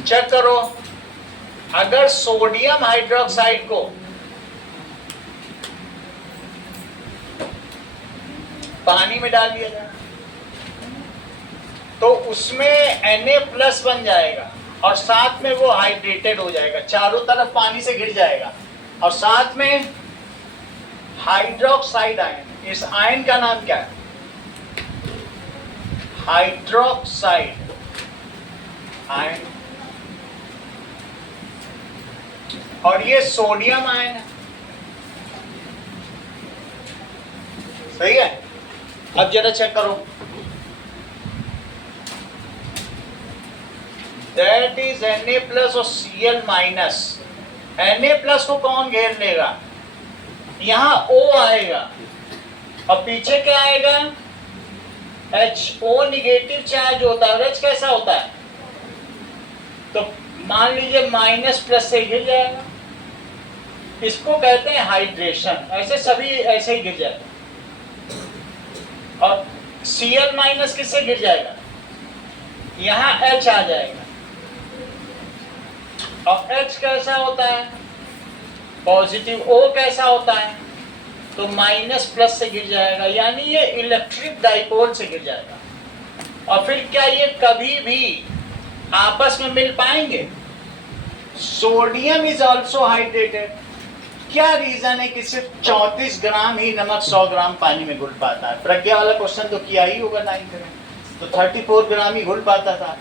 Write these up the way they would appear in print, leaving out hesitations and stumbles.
Check करो, अगर sodium hydroxide को पानी में डाल दिया जाए तो उसमें Na+ बन जाएगा और साथ में वो हाइड्रेटेड हो जाएगा, चारों तरफ पानी से घिर जाएगा और साथ में हाइड्रोक्साइड आयन। इस आयन का नाम क्या है? Hydroxide ion. और ये सोडियम आयन है, सही है। अब जरा चेक करो, दैट इज Na+ और Cl-। Na+ को कौन घेर लेगा? यहां O आएगा और पीछे क्या आएगा? HO निगेटिव चार्ज होता है। H कैसा होता है? तो मान लीजिए -+ से गिर जाएगा, इसको कहते हैं हाइड्रेशन। ऐसे सभी ऐसे ही गिर जाएगा। और Cl- किससे गिर जाएगा? यहां H आ जाएगा और H कैसा होता है? पॉजिटिव। O कैसा होता है? तो -+ से गिर जाएगा, यानी ये इलेक्ट्रिक डाइपोल से गिर जाएगा। और फिर क्या ये कभी भी आपस में मिल पाएंगे? Sodium is also hydrated. क्या रीजन है कि सिर्फ 34 ग्राम ही नमक 100 ग्राम पानी में घुल पाता है? प्रज्ञा वाला क्वेश्चन तो किया ही होगा 9th में, तो 34 ग्राम ही घुल पाता था,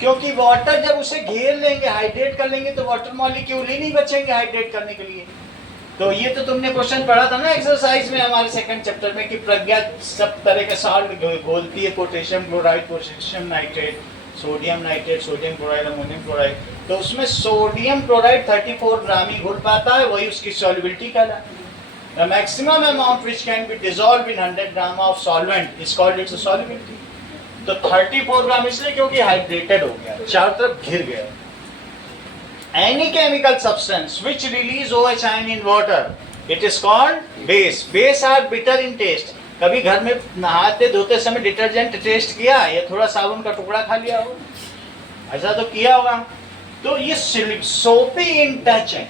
क्योंकि वाटर जब उसे घेर लेंगे, हाइड्रेट कर लेंगे, तो वाटर मॉलिक्यूल ही नहीं बचेंगे हाइड्रेट करने के लिए। तो ये तो तुमने क्वेश्चन पढ़ा था ना एक्सरसाइज में हमारे 2nd चैप्टर में कि प्रज्ञा सब तरह के सॉल्ट घोलती है, potassium chloride, potassium nitrate, sodium nitrate, sodium chloride, ammonium chloride. तो उसमें सोडियम क्लोराइड 34 ग्राम ही घुल पाता है, वही उसकी सॉल्युबिलिटी कहलाती है। The maximum amount which can be dissolved in 100 gram of solvent is called its solubility. तो 34 ग्राम इसलिए क्योंकि हाइड्रेटेड हो गया, चारों तरफ घिर गया। Any chemical substance which release OH ion in water, it is called base. Base are bitter in taste. कभी घर में नहाते धोते समय डिटर्जेंट टेस्ट किया या थोड़ा साबुन का टुकड़ा खा लिया हो? ऐसा तो किया होगा। तो ये सोपी इन टच है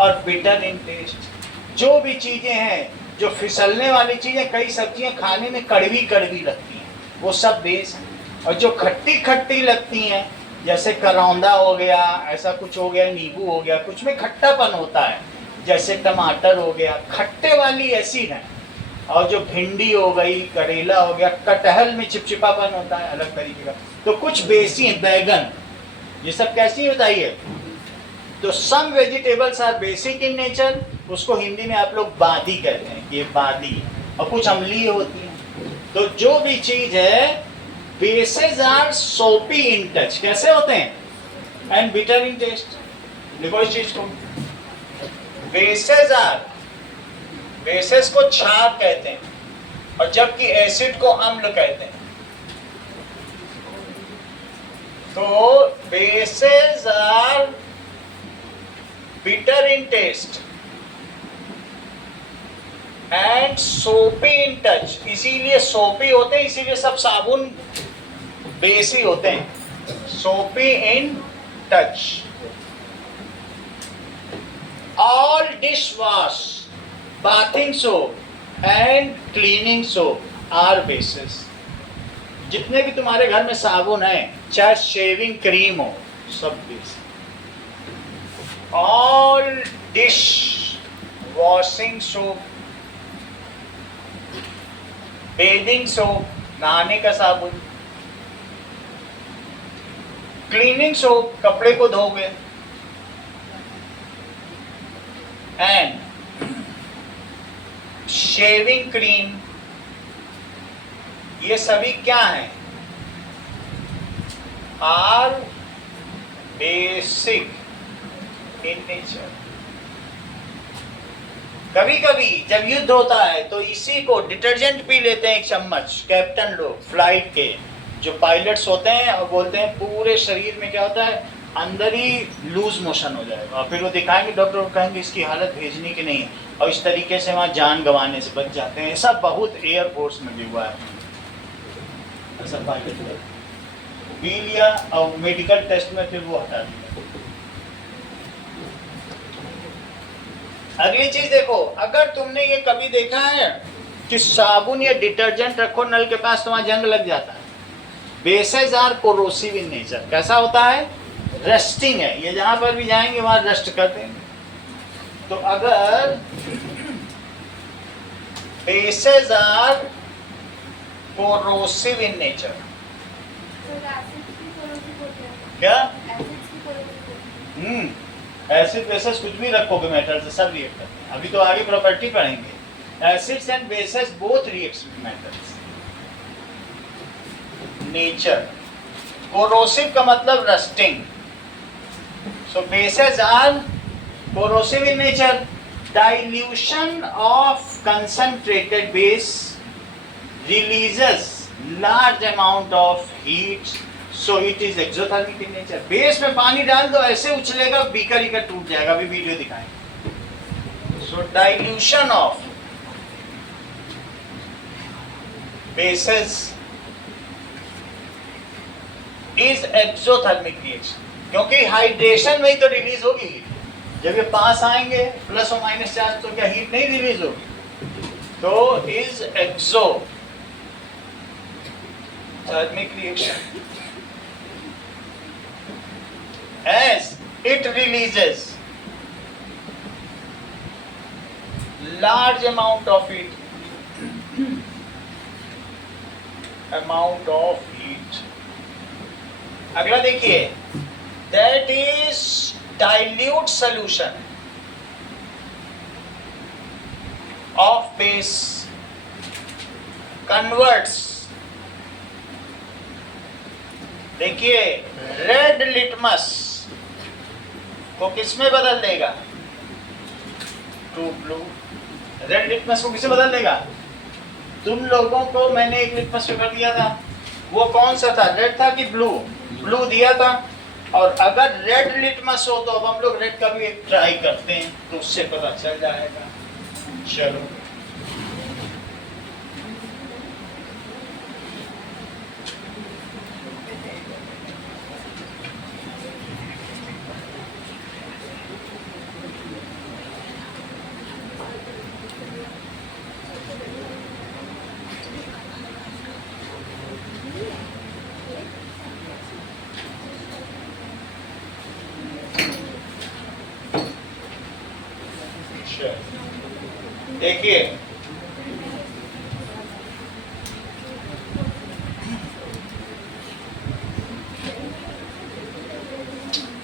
और बिटर इन टेस्ट। जो भी चीजें हैं जो फिसलने वाली चीजें, कई सब्जियां खाने में कड़वी कड़वी लगती हैं, वो सब बेस है। और जो खट्टी खट्टी लगती हैं, जैसे करौंदा हो गया, ऐसा कुछ हो गया, नींबू हो गया, कुछ में खट्टापन होता है, जैसे टमाटर हो गया, खट्टे वाली एसिड है। और जो भिंडी हो गई, करेला हो गया, कटहल में चिपचिपापन होता है अलग तरीके का। तो कुछ बेसी हैं, बैगन, ये सब कैसी बताइए? तो some vegetables are basic in nature, उसको हिंदी में आप लोग बादी कहते हैं कि ये बादी, और कुछ अम्लीय होती है। तो जो भी चीज है, बेसेस आर सोपी इन टच, कैसे होते हैं? And bitter in taste. देखो इस चीज को, बेसेस आर, बेसेस को क्षार कहते हैं और जबकि एसिड को अम्ल कहते हैं। तो bases are bitter in taste and soapy in touch. इसीलिए सोपी होते हैं, इसीलिए सब साबुन बेसी होते हैं, soapy in touch. All dish wash, bathing soap and cleaning soap are basis. जितने भी तुम्हारे घर में साबुन है, चाहे शेविंग क्रीम हो, सब base. All dish washing soap, bathing soap, नहाने का साबुन, क्लीनिंग सोप, कपड़े को धोगे, एंड शेविंग क्रीम, ये सभी क्या हैं? Are basic in nature. कभी कभी जब युद्ध होता है तो इसी को डिटर्जेंट पी लेते हैं 1 चम्मच, कैप्टन लोग फ्लाइट के जो पायलट्स होते हैं, और बोलते हैं पूरे शरीर में क्या होता है, अंदर ही लूज मोशन हो जाएगा, और फिर वो दिखाएंगे, डॉक्टर को कहेंगे इसकी हालत भेजने की नहीं है, और इस तरीके से वहाँ जान गंवाने से बच जाते हैं। ऐसा बहुत एयरफोर्स में भी हुआ है, ऐसा पायलट। पी लिया और मेडिकल टेस्ट में फिर वो हटा दिया। अगली चीज देखो, अगर तुमने ये कभी देखा है कि साबुन या डिटर्जेंट रखो नल के पास तो वहां जंग लग जाता है। Bases are corrosive in nature. कैसा होता है? रस्टिंग है। ये जहां पर भी जाएंगे वहां रस्ट कर देंगे। तो अगर bases are corrosive in nature, क्या एसिड बेसेस कुछ भी रखोगे मेटल से सब रिएक्ट करते हैं। अभी तो आगे प्रॉपर्टी पढ़ेंगे। Acids and bases both reacts with metals. Nature corrosive का मतलब rusting. So bases are corrosive in nature. Dilution of concentrated base releases large amount of heat, so it is exothermic in nature. Base में पानी डाल दो ऐसे उछलेगा, beaker ही का टूट जाएगा। अभी वीडियो दिखाएंगे। So dilution of bases is exothermic reaction, क्योंकि हाइड्रेशन में ही तो रिलीज होगी। जब ये पास आएंगे प्लस और माइनस चार्ज तो क्या हीट नहीं रिलीज होगी? तो is exothermic reaction as it releases large amount of heat, अगला देखिए, that is dilute solution of base converts, देखिए रेड लिटमस को किस में बदल देगा? To blue. रेड लिटमस को किसे बदल देगा? तुम लोगों को मैंने एक लिटमस पेपर दिया था, वो कौन सा था? रेड था कि ब्लू? ब्लू दिया था। और अगर रेड लिटमस हो तो अब हम लोग रेड का भी एक ट्राई करते हैं, तो उससे पता चल जाएगा। चलो देखिए,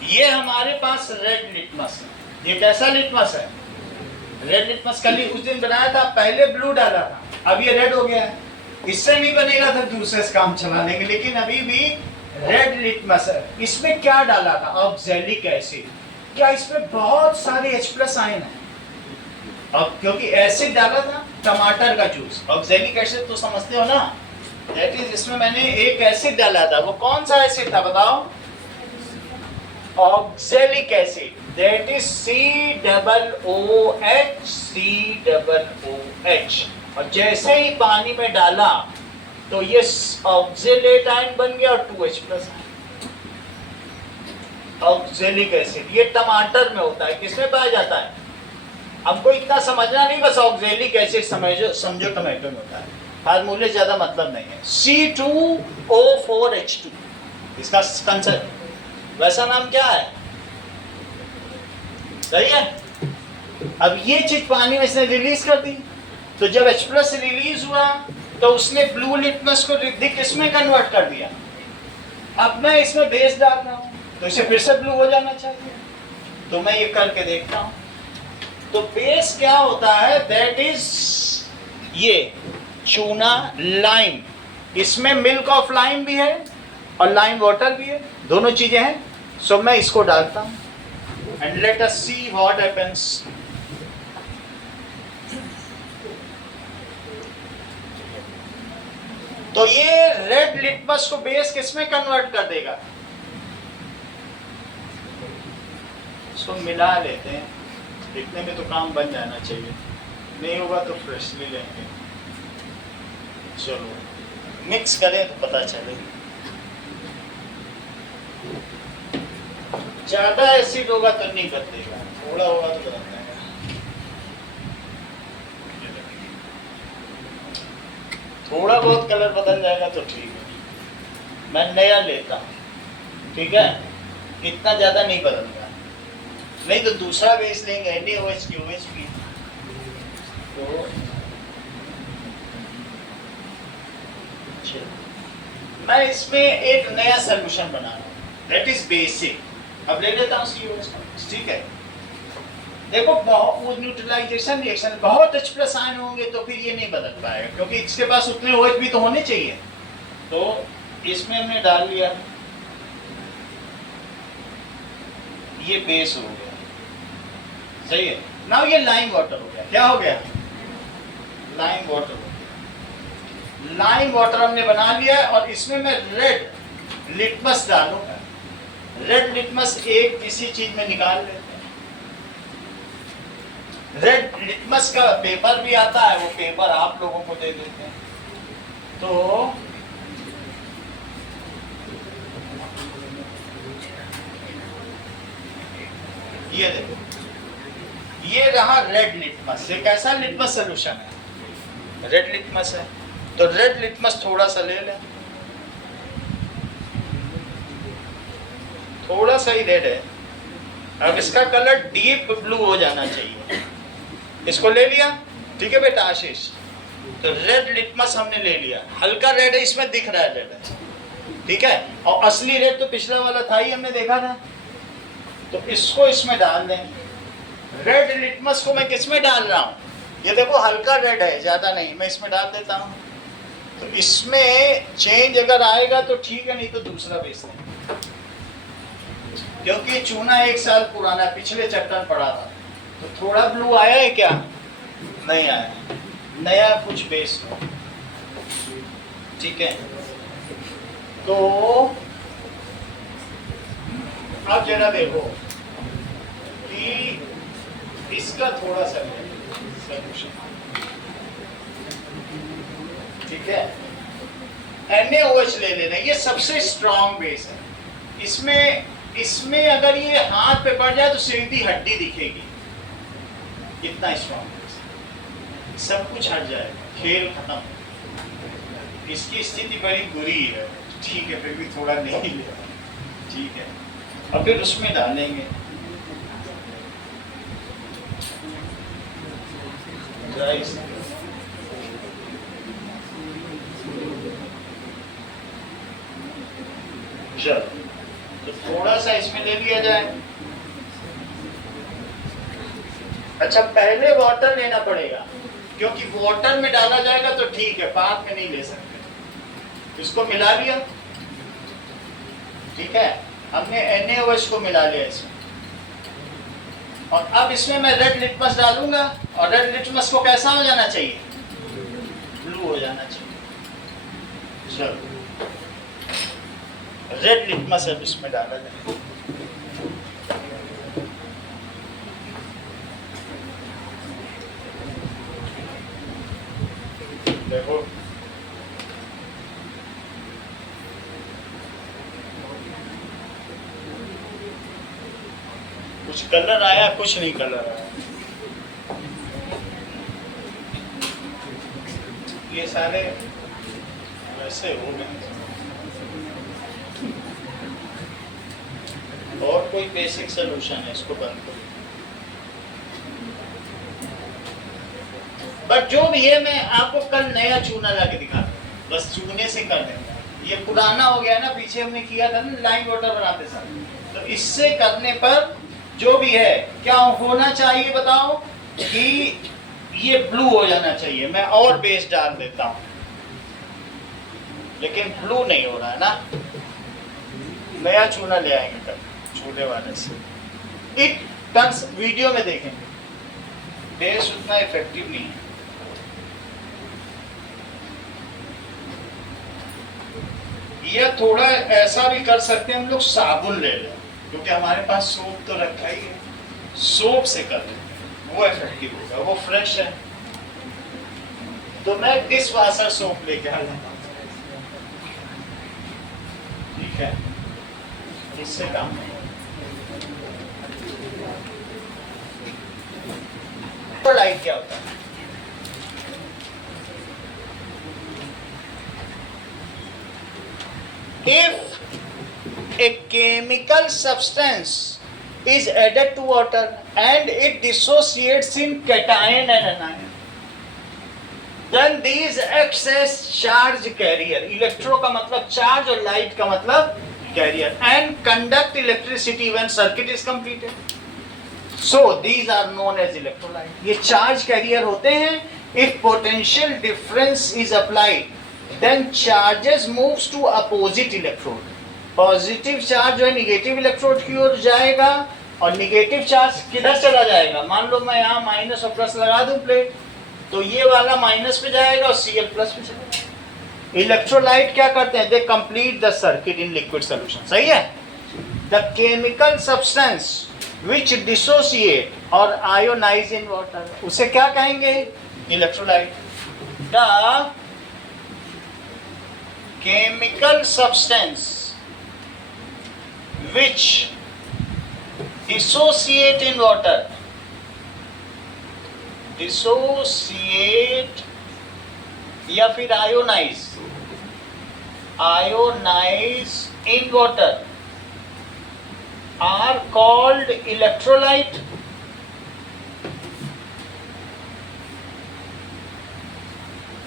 ये हमारे पास रेड लिटमस है। ये कैसा लिटमस है? रेड लिटमस कल ही उस दिन बनाया था, पहले ब्लू डाला था, अब ये रेड हो गया है। इससे नहीं बनेगा तो दूसरे से काम चला लेंगे, लेकिन अभी भी रेड लिटमस है। इसमें क्या डाला था? Oxalic acid. क्या इसमें बहुत सारे H+ आयन है? अब क्योंकि एसिड डाला था, टमाटर का जूस, ऑक्सैलिक एसिड तो समझते हो ना, दैट इज, इसमें मैंने एक एसिड डाला था। वो कौन सा एसिड था बताओ? Oxalic acid, that is COOH। और जैसे ही पानी में डाला तो ये ऑक्सैलेट आयन बन गया और 2H+ ऑक्सैलिक एसिड। ये टमाटर में होता है। किसमें पाया जाता है? हमको इतना समझना नहीं, बस ऑक्सैलिक एसिड समझो टमाटो में होता है। फार्मूले ज्यादा मतलब नहीं है। C2O4H2 इसका कंसेप्ट। वैसा नाम क्या है? सही है। अब ये चीज पानी में इसने रिलीज कर दी, तो जब H+ रिलीज हुआ तो उसने ब्लू लिटमस को किसमें कन्वर्ट कर दिया? अब मैं इसमें बेस डाल रहा हूं तो इसे फिर से ब्लू हो जाना चाहिए, तो मैं ये करके देखता हूं। तो बेस क्या होता है? दैट इज ये चूना लाइम। इसमें मिल्क ऑफ लाइम भी है और लाइम वाटर भी है, दोनों चीजें हैं। सो मैं इसको डालता हूं and let us see what happens. तो ये रेड लिटमस को बेस किसमें कन्वर्ट कर देगा? सो मिला लेते हैं, इतने में तो काम बन जाना चाहिए। नहीं होगा तो फ्रेशली लेंगे। चलो मिक्स करें तो पता चलेगा। ज्यादा एसिड होगा तो नहीं बदलेगा, थोड़ा होगा तो बदल जाएगा। थोड़ा बहुत कलर बदल जाएगा तो ठीक है, मैं नया लेता हूँ, ठीक है, इतना ज्यादा नहीं बदलता, नहीं तो दूसरा बेस लेंगे NaOH की OH भी। तो मैं इसमें एक नया सोल्यूशन बना रहा हूँ, दैट इज बेसिक। अब ले लेता हूँ COH, ठीक है। देखो बहुत न्यूट्रलाइजेशन रिएक्शन बहुत H+ आयन होंगे तो फिर ये नहीं बदल पाएगा, क्योंकि इसके पास उतने OH भी तो होने चाहिए। तो इसमें हमने डाल लिया, ये बेस हो गया, सही है। नाउ ये लाइम वाटर हो गया, क्या हो गया, लाइम वाटर हो गया। लाइम वाटर हमने बना लिया और इसमें मैं रेड लिटमस डालूंगा। रेड लिटमस एक किसी चीज में निकाल लेते हैं, रेड लिटमस का पेपर भी आता है, वो पेपर आप लोगों को दे देते हैं। तो ये देखो, ये रहा रेड लिटमस। ये कैसा लिटमस सोल्यूशन है, रेड लिटमस है। तो रेड लिटमस थोड़ा सा ले लें, थोड़ा सा ही रेड है। अब इसका कलर डीप ब्लू हो जाना चाहिए, इसको ले लिया, ठीक है बेटा आशीष। तो रेड लिटमस हमने ले लिया, हल्का रेड है, इसमें दिख रहा है रेड है, ठीक है। और असली रेड तो पिछला वाला था ही, हमने देखा था। तो इसको इसमें डाल दें। रेड लिटमस को मैं किसमें डाल रहा हूँ, ये देखो हल्का रेड है, ज्यादा नहीं, मैं इसमें डाल देता हूँ। तो इसमें चेंज अगर आएगा तो ठीक है, नहीं तो दूसरा बेस लें, क्योंकि चूना 1 साल पुराना, पिछले चैप्टर पढ़ा था। तो थोड़ा ब्लू आया है क्या, नहीं आया, नया कुछ बेस हो, ठीक है। तो अब जरा देखो कि इसका थोड़ा सा सोल्यूशन, ठीक है। NaOH ले लेना, ये सबसे स्ट्रॉन्ग बेस है। इसमें अगर ये हाथ पे पड़ जाए तो सीधी हड्डी दिखेगी, इतना स्ट्रॉन्ग बेस, सब कुछ हट जाएगा, खेल खत्म। इसकी स्थिति बड़ी बुरी है, ठीक है, फिर भी थोड़ा नहीं लिया, ठीक है। और फिर उसमें डालेंगे राइस, चलो तो थोड़ा सा इसमें ले लिया जाए। अच्छा पहले वाटर लेना पड़ेगा, क्योंकि वाटर में डाला जाएगा तो ठीक है, बाद में नहीं ले सकते। इसको मिला लिया, ठीक है, हमने NaOH को मिला लिया इसमें। और अब इसमें मैं रेड लिटमस डालूंगा, और रेड लिटमस को कैसा हो जाना चाहिए, ब्लू हो जाना चाहिए। चलो रेड लिटमस अब इसमें डाला जाए। देखो कुछ कलर आया, कुछ नहीं कलर आया। ये सारे वैसे हो गए। और कोई बेसिक सोल्यूशन है, इसको बंद करो। बट जो भी है, मैं आपको कल नया चूना ला के दिखा, बस चूने से कर देंगे। ये पुराना हो गया ना, पीछे हमने किया था ना लाइम वाटर बनाते समय। तो इससे करने पर जो भी है क्या होना चाहिए बताओ, कि ये ब्लू हो जाना चाहिए। मैं और बेस डाल देता हूँ, लेकिन ब्लू नहीं हो रहा है ना। नया चूना ले आएंगे कल छोटे वाले से। इट टर्न्स, वीडियो में देखेंगे, बेस उतना इफेक्टिव नहीं है। या थोड़ा ऐसा भी कर सकते हैं हम लोग, साबुन ले लें, क्योंकि हमारे पास सोप तो रखा ही है, सोप से कर लेते हैं, वो इफेक्टिव होगा, वो फ्रेश है। तो मैं डिश वाशर सोप लेके आ जाता हूँ, ठीक है। इससे काम नहीं। तो लाइट क्या होता है? If a chemical substance is added to water and it dissociates in cation and anion, then these acts as charge carrier. Electro का मतलब चार्ज और लाइट का मतलब career, and conduct electricity when circuit is completed. So these are known as electrolyte. ये charge carrier होते हैं. If potential difference is applied, then charges moves to opposite electrode. Positive charge जो है negative electrode की ओर जाएगा और negative charge किधर चला जाएगा? मान लो मैं यहाँ माइनस और प्लस लगा दूं प्लेट, तो ये वाला माइनस पे जाएगा और Cl प्लस पे चला जाएगा. इलेक्ट्रोलाइट क्या करते हैं? They complete the circuit in liquid solution. सही है. The chemical substance which dissociate और आयोनाइज इन वाटर, उसे क्या कहेंगे? Electrolyte. The chemical substance which dissociate in water, dissociate या फिर ionize in water are called electrolyte.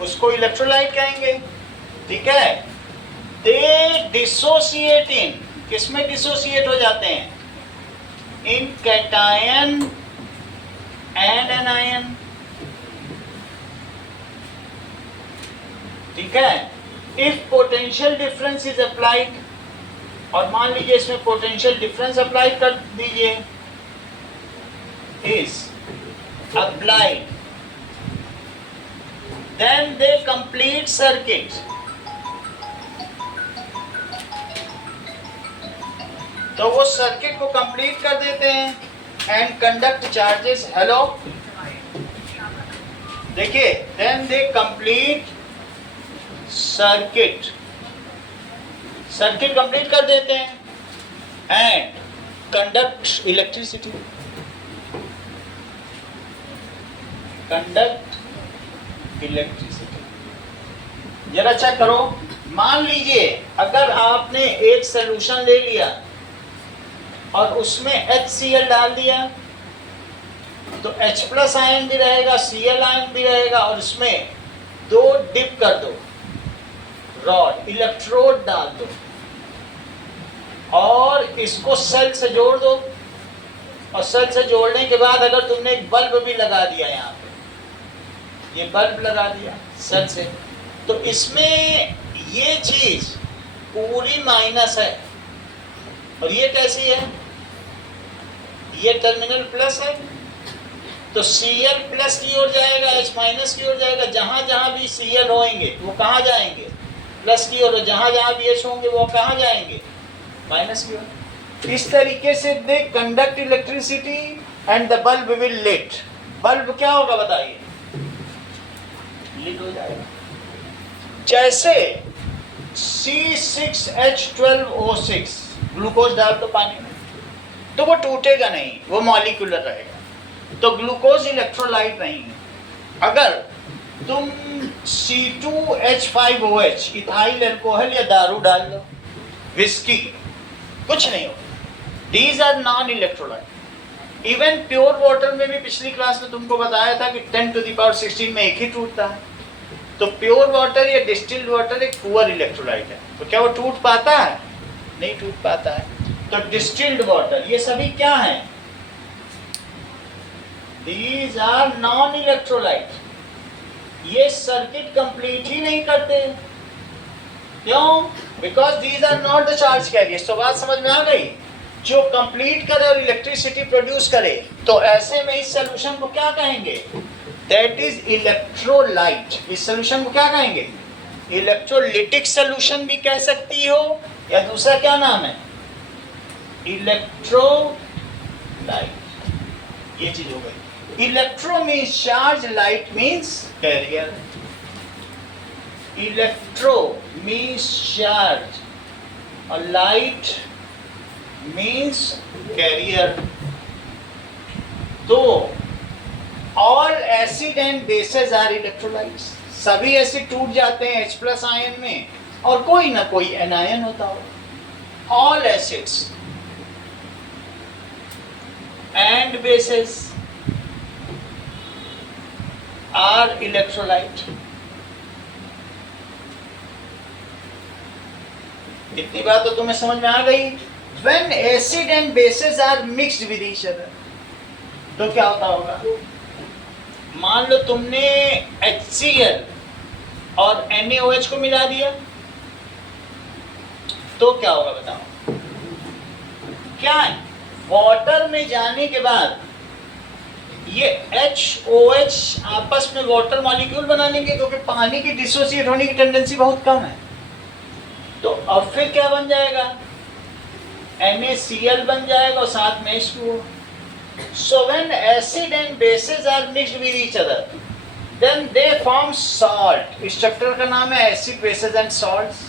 उसको इलेक्ट्रोलाइट कहेंगे. ठीक है. they dissociate in, किसमें डिसोसिएट हो जाते हैं? In cation and anion. ठीक है. If potential difference is applied, और मान लीजिए इसमें पोटेंशियल डिफरेंस अप्लाई कर दीजिए, is applied, then they complete circuit. तो वो सर्किट को कंप्लीट कर देते हैं एंड कंडक्ट चार्जेस. हेलो, देखिए, then they complete circuit complete कर देते हैं एंड कंडक्ट इलेक्ट्रिसिटी. जरा चेक करो. मान लीजिए अगर आपने एक सॉल्यूशन ले लिया और उसमें HCl डाल दिया, तो H प्लस आयन भी रहेगा, Cl आयन भी रहेगा, और इसमें दो डिप कर दो रॉड, इलेक्ट्रोड डाल दो और इसको सेल से जोड़ दो. और सेल से जोड़ने के बाद अगर तुमने एक बल्ब भी लगा दिया, यहाँ पे ये बल्ब लगा दिया सेल से, तो इसमें ये चीज पूरी माइनस है और ये कैसी है? ये टर्मिनल प्लस है, तो Cl प्लस की ओर जाएगा, H माइनस की ओर जाएगा. जहां जहां भी Cl होंगे वो कहाँ जाएंगे? प्लस की ओर. जहां जहां भी H होंगे वो कहाँ जाएंगे? माइनस की ओर. इस तरीके से they conduct electricity and the bulb will lit. Bulb क्या होगा बताइए? लिट हो जाएगा. जैसे C6H12O6 ग्लूकोज डाल दो पानी में, तो वो टूटेगा नहीं, वो मॉलिक्यूलर रहेगा. तो ग्लूकोज इलेक्ट्रोलाइट नहीं है. अगर तुम C2H5OH इथाइल अल्कोहल या दारू डाल दो, विस्की, कुछ नहीं होगा. These are non electrolyte. Even pure water में भी पिछली क्लास में तुमको बताया था कि 10⁻16 में एक ही टूटता है. तो प्योर वाटर या डिस्टिल्ड वाटर एक पुअर इलेक्ट्रोलाइट है. तो क्या वो टूट पाता है? नहीं टूट पाता है. तो डिस्टिल्ड वाटर, ये सभी क्या हैं? These are non electrolyte. ये सर्किट कंप्लीट ही नहीं करते. क्यों? Because these are not the charge carriers. तो बात समझ में आ गई? जो कंप्लीट करे और इलेक्ट्रिसिटी प्रोड्यूस करे, तो ऐसे में इस सोल्यूशन को क्या कहेंगे? That is electrolyte. इस सोल्यूशन को क्या कहेंगे? इलेक्ट्रोलिटिक सोल्यूशन भी कह सकती हो, या दूसरा क्या नाम है? इलेक्ट्रोलाइट. ये चीज हो गई. Electro means charge, light means carrier. Electro means charge और लाइट मीन्स कैरियर। तो all acid and bases are electrolytes, सभी एसिड टूट जाते हैं H प्लस आयन में और कोई ना कोई एनायन होता हो। All acids and bases are electrolyte. इतनी बात तो तुम्हें समझ में आ गई। When acid and bases are mixed with each other, तो क्या होता होगा? मान लो तुमने HCl और NaOH को मिला दिया, तो क्या होगा बताओ? क्या है? वाटर में जाने के बाद ये HOH आपस में वाटर मॉलिक्यूल बना लेंगे, क्योंकि पानी की डिसोसिएट होने की टेंडेंसी बहुत कम है। तो अब फिर क्या बन जाएगा? NaCl बन जाएगा और साथ में H2O। So when acid and bases are mixed with each other, then they form salt। इस चैप्टर का नाम है acid bases and salts.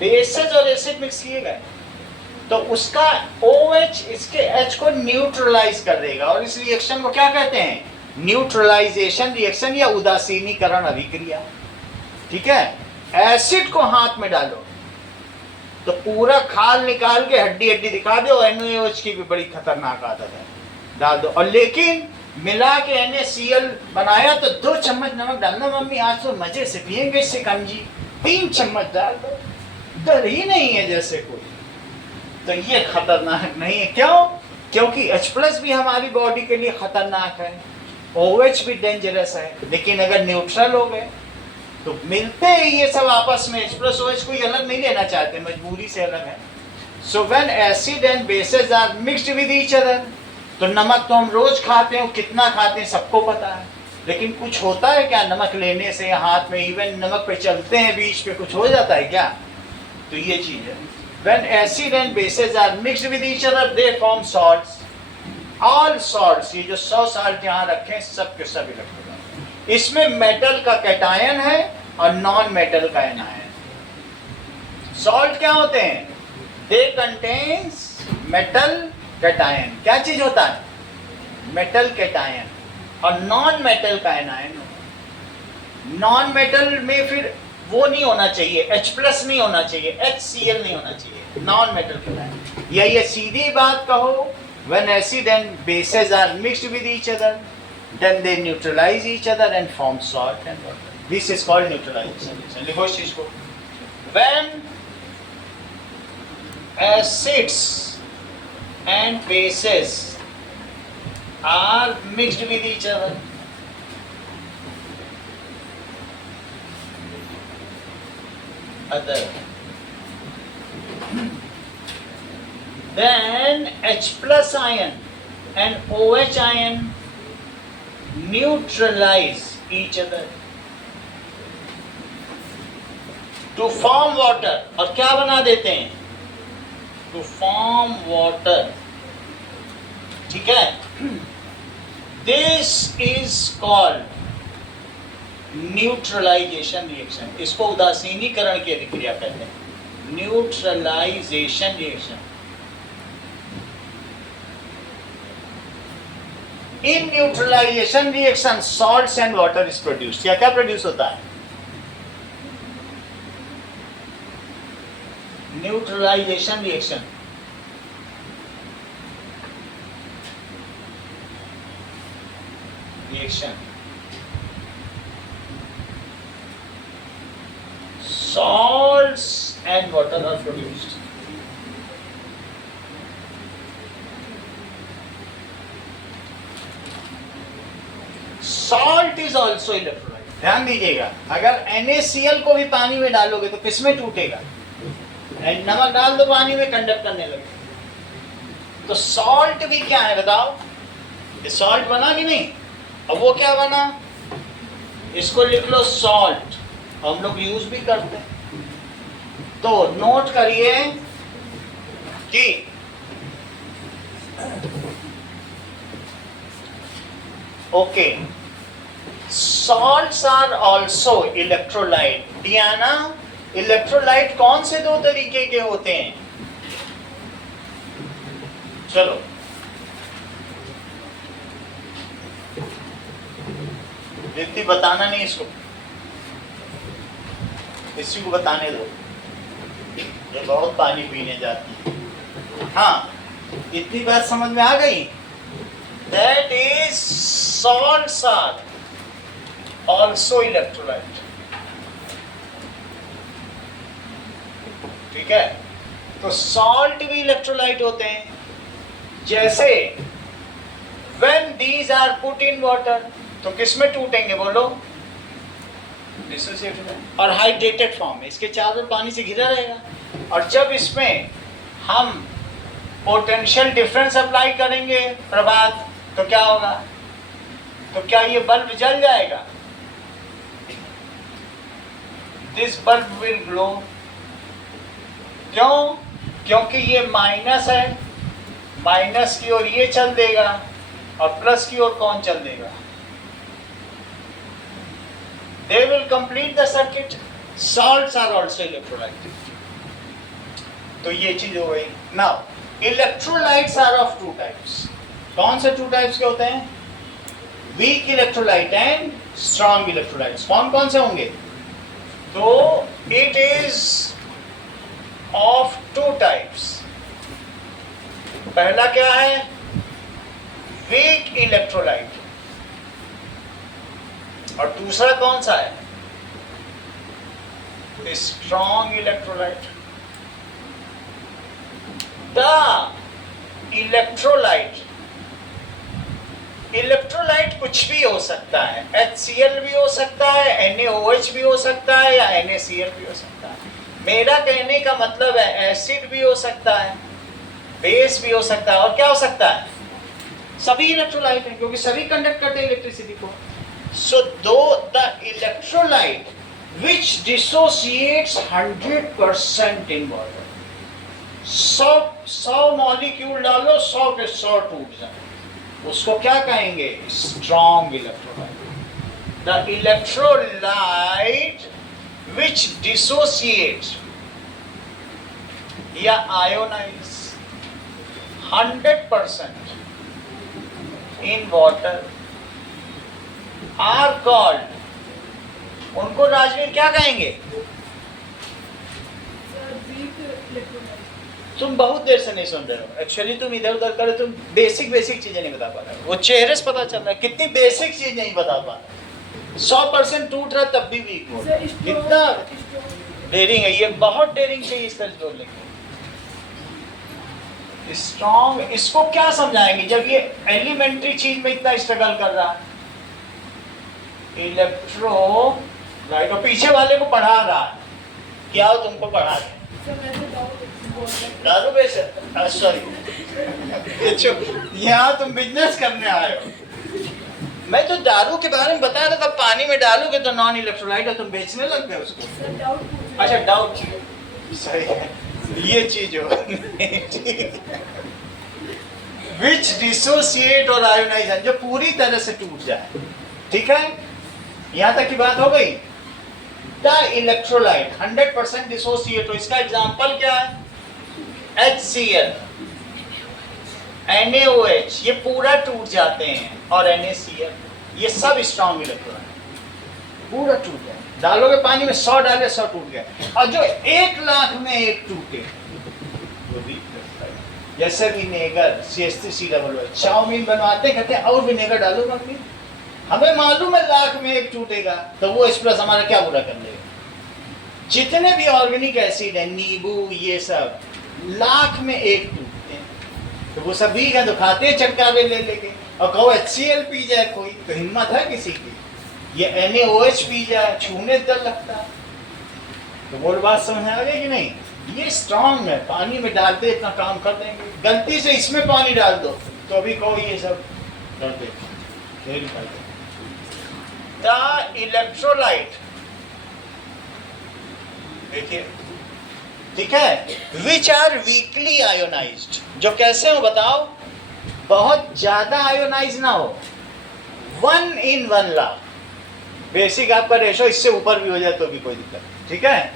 Bases और एसिड मिक्स किए गए तो उसका OH इसके H को न्यूट्रलाइज कर देगा, और इस रिएक्शन को क्या कहते हैं? न्यूट्रलाइजेशन रिएक्शन या उदासीनीकरण अभिक्रिया। ठीक है? एसिड को हाथ में डालो तो पूरा खाल निकाल के हड्डी हड्डी दिखा दो, NaOH की भी बड़ी खतरनाक आदत है, डाल दो। और लेकिन मिला के NaCl बनाया तो 2 चम्मच नमक डालना, मम्मी आज तो मजे से पियेंगे इससे कंजी, 3 चम्मच डाल दो, डर ही नहीं है जैसे कोई। तो ये खतरनाक नहीं है। क्यों? क्योंकि H प्लस भी हमारी बॉडी के लिए खतरनाक है, OH भी डेंजरस है। लेकिन अगर न्यूट्रल हो गए तो मिलते ही ये सब आपस में H प्लस OH कोई अलग नहीं लेना चाहते, मजबूरी से अलग है। So when acid and bases are mixed with each other, तो नमक तो हम रोज खाते हैं, कितना खाते हैं सबको पता है, लेकिन कुछ होता है क्या नमक लेने से? हाथ में इवन नमक पे चलते हैं बीच पे, कुछ हो जाता है क्या? तो ये चीज है। When acid and bases are mixed with each other they form salts. All salts, ये जो 100 साल्ट यहाँ रखे हैं सब के सब इलेक्ट्रोलाइट। इसमें मेटल का कैटायन है और नॉन मेटल का एनायन। सॉल्ट क्या होते हैं? दे कंटेन्स मेटल कैटायन। क्या चीज होता है? Metal cation. और नॉन मेटल का एनायन। नॉन मेटल में फिर वो नहीं होना चाहिए, H प्लस नहीं होना चाहिए, HCl नहीं होना चाहिए, नॉन मेटल कैटायन। या ये सीधी बात कहो, when acid and bases are mixed with each other, then they neutralize each other and form salt and water. This is called neutralization. लिखो इस चीज को। When acids and bases are mixed with each other, then H plus ion and OH ion neutralize each other to form water। और क्या बना देते हैं? To form water। ठीक है? This is called neutralization reaction. इसको उदासीनीकरण की अभिक्रिया कहते हैं, neutralization reaction. In neutralization reaction salts and water is produced. क्या क्या प्रोड्यूस होता है? Neutralization reaction. Salts and water are produced. Salt is also electrolyte। ध्यान दीजिएगा, अगर NaCl को भी पानी में डालोगे तो किसमें टूटेगा? नमक डाल दो पानी में, कंडक्ट करने लगे। तो सॉल्ट भी क्या है बताओ? ये सॉल्ट बना कि नहीं? अब वो क्या बना? इसको लिख लो सॉल्ट, हम लोग यूज भी करते हैं। तो नोट करिए कि okay, salts are also electrolyte. Diana, electrolyte कौन से 2 तरीके के होते हैं? चलो दीप्ति बताना नहीं इसको, इसी को बताने दो, ये बहुत पानी पीने जाती है। हाँ, इतनी बात समझ में आ गई? That is salts are also electrolyte। ठीक है, तो सॉल्ट भी इलेक्ट्रोलाइट होते हैं। जैसे when these are put in water, तो किसमें टूटेंगे बोलो? डिसोसिएटेड में और हाइड्रेटेड फॉर्म में, इसके चारों पानी से घिरा रहेगा। और जब इसमें हम पोटेंशियल डिफरेंस अप्लाई करेंगे प्रभात, तो क्या होगा? तो क्या ये बल्ब जल जाएगा? This bulb will glow. क्यों? क्योंकि ये माइनस है, माइनस की ओर ये चल देगा और प्लस की ओर कौन चल देगा? They will complete the circuit. Salts are also electrolyte. तो ये चीज हो गई। Now, electrolytes are of two types. कौन से two types के होते हैं? Weak electrolyte and strong electrolytes. कौन कौन से होंगे? तो it is of two types. पहला क्या है? Weak electrolyte। और दूसरा कौन सा है? Strong electrolyte. The electrolyte, electrolyte कुछ भी हो सकता है, HCl भी हो सकता है, NaOH भी हो सकता है, या NaCl भी हो सकता है। मेरा कहने का मतलब है एसिड भी हो सकता है, बेस भी हो सकता है, और क्या हो सकता है? सभी इलेक्ट्रोलाइट है, क्योंकि सभी कंडक्ट करते हैं इलेक्ट्रिसिटी को। So though the electrolyte which dissociates 100% in water, 100 molecule डालो, 100 के 100 टूट जाए, उसको क्या कहेंगे? Strong electrolyte. The electrolyte which dissociates या ionise 100% in water are called, उनको राजवीर क्या कहेंगे? तुम बहुत देर से नहीं सुन रहे हो। एक्चुअली तुम इधर उधर करे, तुम बेसिक चीजें नहीं बता पा रहे हो। वो चेहरे से पता चल रहा है कितनी बेसिक चीज नहीं बता पा रहे। 100% टूट रहा तब भी वीक हो, कितना डेयरिंग है ये, बहुत डेयरिंग चाहिए इस तरह बोलने की। स्ट्रॉन्ग, इसको क्या समझाएंगे जब ये एलिमेंट्री चीज में इतना स्ट्रगल कर रहा है? इलेक्ट्रोलाइट, और पीछे वाले को पढ़ा रहा है, क्या हो तुमको पढ़ा रहे? दारू बेच, सॉरी, यहाँ तुम बिजनेस करने आए हो। मैं तो दारू के बारे में बता रहा था, पानी में डालोगे तो नॉन इलेक्ट्रोलाइट है, तुम बेचने लग गए उसको। अच्छा, डाउट, सही है, ये चीज हो। विच डिसोसिएट और आयोनाइज, जो पूरी तरह से टूट जाए। ठीक है, यहां तक की बात हो गई। द इलेक्ट्रोलाइट 100% डिसोसिएट हो, इसका एग्जांपल क्या है? HCl, NaOH, ये पूरा टूट जाते हैं, और NaCl, ये सब स्ट्रॉन्ग इलेक्ट्रोलाइट पूरा टूट जाए। डालोगे पानी में 100 डाले 100 टूट गए, और जो 1 लाख में एक टूटे वो वीक। जैसे विनेगर CH3COOH, चाउमीन बनवाते कहते हैं और विनेगर डालो मम्मी, हमें मालूम है लाख में एक टूटेगा, तो वो एक्सप्रेस हमारा क्या बुरा कर लेगा? जितने भी ऑर्गेनिक एसिड है, नींबू, ये सब लाख में एक टूटते हैं, तो वो सब वीक है, तो खाते हैं चटकारे ले लेके। और कहो HCl पी जाए कोई, तो हिम्मत है किसी की? ये NaOH पी जाए, छूने डर लगता है। तो वो बात समझ आ गई कि नहीं? ये स्ट्रॉन्ग है, पानी में डालते इतना काम कर देंगे, गलती से इसमें पानी डाल दो तो अभी कहो ये सब कर देंगे। द इलेक्ट्रोलाइट, देखिए, ठीक है, विच आर वीकली आयोनाइज्ड, जो कैसे हो बताओ? बहुत ज्यादा आयोनाइज ना हो, 1:1 लाख, बेसिक आपका रेशो इससे ऊपर भी हो जाए तो भी कोई दिक्कत नहीं। ठीक है,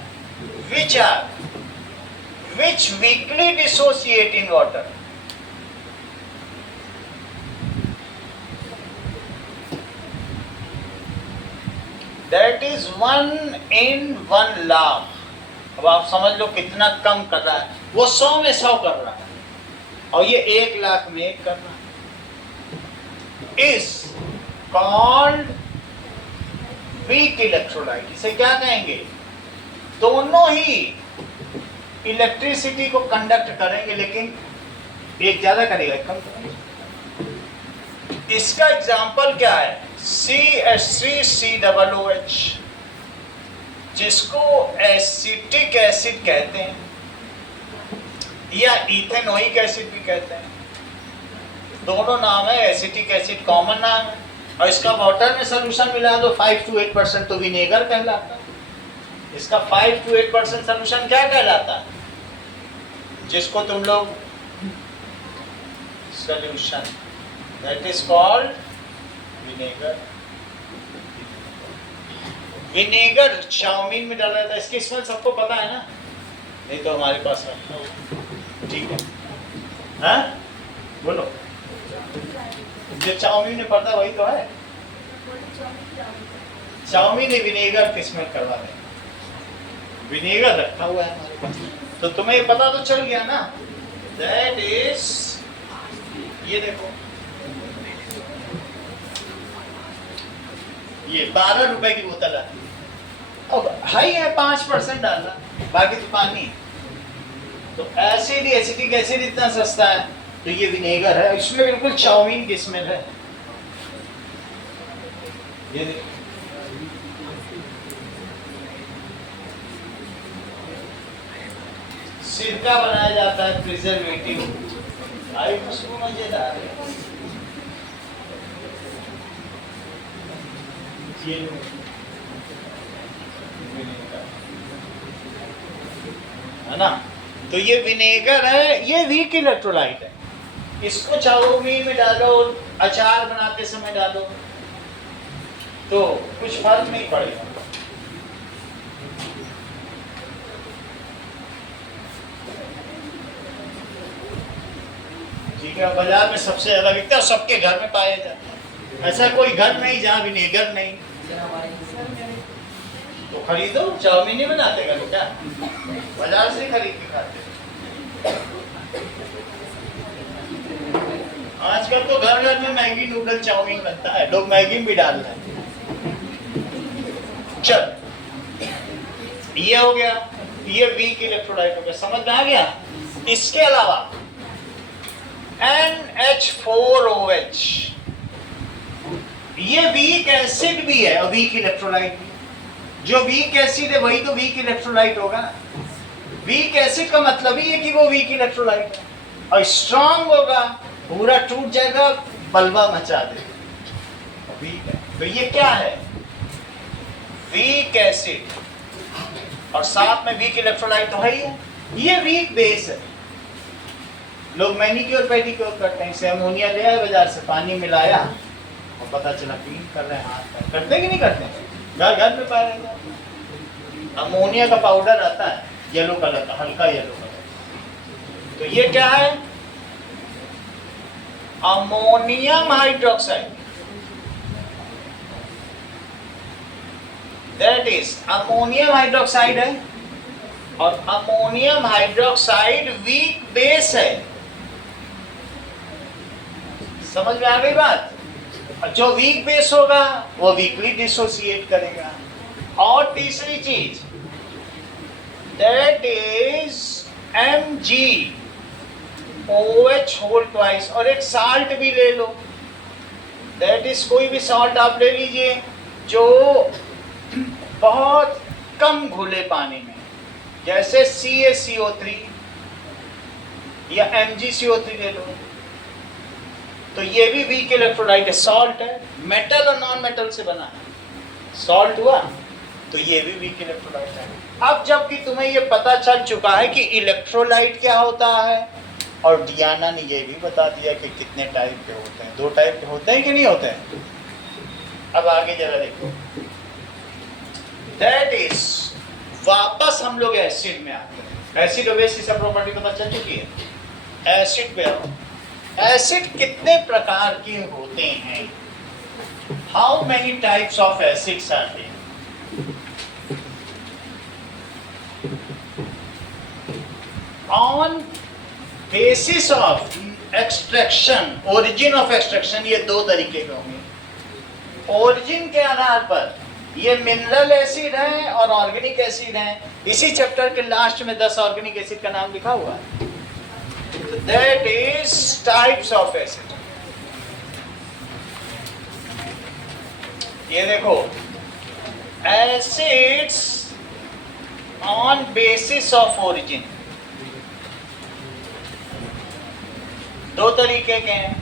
which weakly dissociate in water, that is 1 in 1 lakh. अब आप समझ लो कितना कम कर रहा है, वो 100 में 100 कर रहा है और ये 1 लाख में 1 कर रहा है। Is called weak electrolyte. इसे क्या कहेंगे? दोनों ही इलेक्ट्रिसिटी को कंडक्ट करेंगे, लेकिन एक ज्यादा करेगा, एक कम करेगा। इसका एग्जाम्पल क्या है? CH3COOH, जिसको एसिटिक एसिड कहते हैं या इथेनोइक एसिड भी कहते हैं। दोनों नाम है, एसिटिक एसिड कॉमन नाम है। और इसका वाटर में सोल्यूशन मिला दो 5 to 8%, तो विनेगर कहलाता है। इसका 5 to 8% सोल्यूशन क्या कहलाता है? जिसको तुम लोग solution, that is called vinegar. Vinegar chow mein में डाला था, इसकी स्मेल सबको पता है ना? नहीं तो हमारे पास रखा हो, ठीक है? हाँ बोलो, जो चाउमीन में पड़ता वही तो है। चाउमीन ने विनेगर की स्मेल करवा दे, विनेगर रखा हुआ है हमारे पास, तो तुम्हें ये पता तो चल गया ना? दैट इज, ये देखो, ये 12 रुपए की बोतल है। अब हाई है 5% डालना, बाकी तो पानी। तो एसिड, एसिटिक एसिड इतना सस्ता है, तो ये विनेगर है, इसमें बिल्कुल चाउमीन की स्मेल है। ये देखो, सिरका बनाया जाता है, प्रिजर्वेटिव। आई खुशबू मजेदार है। ये है ना? तो ये विनेगर है, ये वीक इलेक्ट्रोलाइट है। इसको चाउमीन में डालो, अचार बनाते समय डालो, तो कुछ फर्क नहीं पड़ेगा। ठीक है, बाजार में सबसे ज्यादा बिकता है, सबके घर में पाया जाता है। ऐसा कोई घर नहीं जहाँ विनेगर नहीं। तो खरीदो, चाउमीन नहीं बनाते घर क्या? बाजार से खरीद के खाते। आजकल तो घर घर में मैगी नूडल चाउमीन बनता है, लोग मैगी भी डाल रहे हैं। चल, ये हो गया, ये वीक इलेक्ट्रोलाइट हो गया, समझ में आ गया? इसके अलावा NH4OH, ये वीक एसिड भी है और वीक इलेक्ट्रोलाइट भी। जो वीक एसिड है वही तो वीक इलेक्ट्रोलाइट होगा ना। वीक एसिड का मतलब ही है कि वो वीक इलेक्ट्रोलाइट है, और स्ट्रांग होगा, पूरा टूट जाएगा, बलवा मचा देगा। वीक है, तो ये क्या है? वीक एसिड, और साथ में वीक इलेक्ट्रोलाइट तो है ही है। ये वीक बेस है। लोग मैनिक्योर पेडिक्योर करते हैं, इसे अमोनिया ले आए बाजार से, पानी मिलाया और पता चला क्लीन कर रहे हैं हाथ पैर। करते कि नहीं करते? घर घर में पाया जाता है। अमोनिया का पाउडर आता है येलो कलर का, हल्का येलो कलर। तो ये क्या है? Ammonium hydroxide, that is ammonium hydroxide है, और अमोनियम हाइड्रोक्साइड वीक बेस है। समझ में आ गई बात? जो वीक बेस होगा वो वीकली डिसोसिएट करेगा। और तीसरी चीज, that is MgOH whole twice, और एक साल्ट भी ले लो, दैट इज कोई भी साल्ट आप ले लीजिए जो बहुत कम घुले पानी में, जैसे CaCO3 या MgCO3 ले लो। तो ये भी वीक इलेक्ट्रोलाइट है, सॉल्ट है, मेटल और नॉन मेटल से बना है, सॉल्ट हुआ, तो ये भी वीक इलेक्ट्रोलाइट है। अब जबकि तुम्हें ये पता चल चुका है कि इलेक्ट्रोलाइट क्या होता है, और डियाना ने ये भी बता दिया कि कितने टाइप के होते हैं, 2 टाइप के होते हैं कि नहीं होते हैं। अब आगे जरा देखो, दैट इज, वापस हम लोग एसिड में आते हैं। एसिड और बेस की सब प्रॉपर्टी पता चल चुकी है। एसिड पे आओ। एसिड कितने प्रकार के होते हैं? How many types of acids are there? On basis of extraction, origin of extraction, ये दो तरीके के होंगे। ओरिजिन के आधार पर ये मिनरल एसिड है और ऑर्गेनिक एसिड है। इसी चैप्टर के लास्ट में 10 ऑर्गेनिक एसिड का नाम लिखा हुआ है। That is types of acid. ये देखो, acids on basis of origin, दो तरीके के हैं।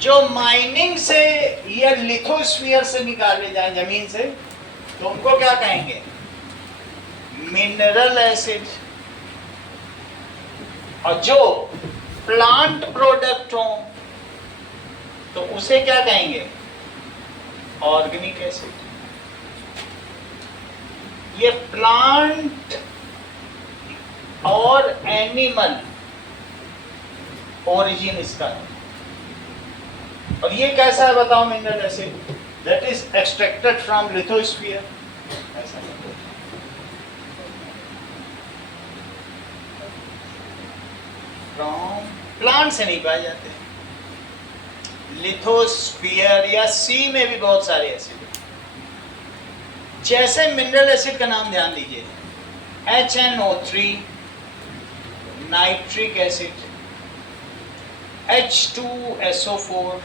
जो माइनिंग से या लिथोस्फीयर से निकाले जाए जमीन से, तो उनको क्या कहेंगे? Mineral acid. और जो प्लांट प्रोडक्ट हो तो उसे क्या कहेंगे? Organic acid. ये प्लांट और एनिमल ओरिजिन इसका है। और ये कैसा है बताओ? Mineral acid that is extracted from lithosphere. ऐसा फ्रॉम प्लांट से नहीं पाए जाते। लिथोस्फीयर या सी में भी बहुत सारे एसिड। जैसे मिनरल एसिड का नाम ध्यान दीजिए, HNO3 nitric acid, H2SO4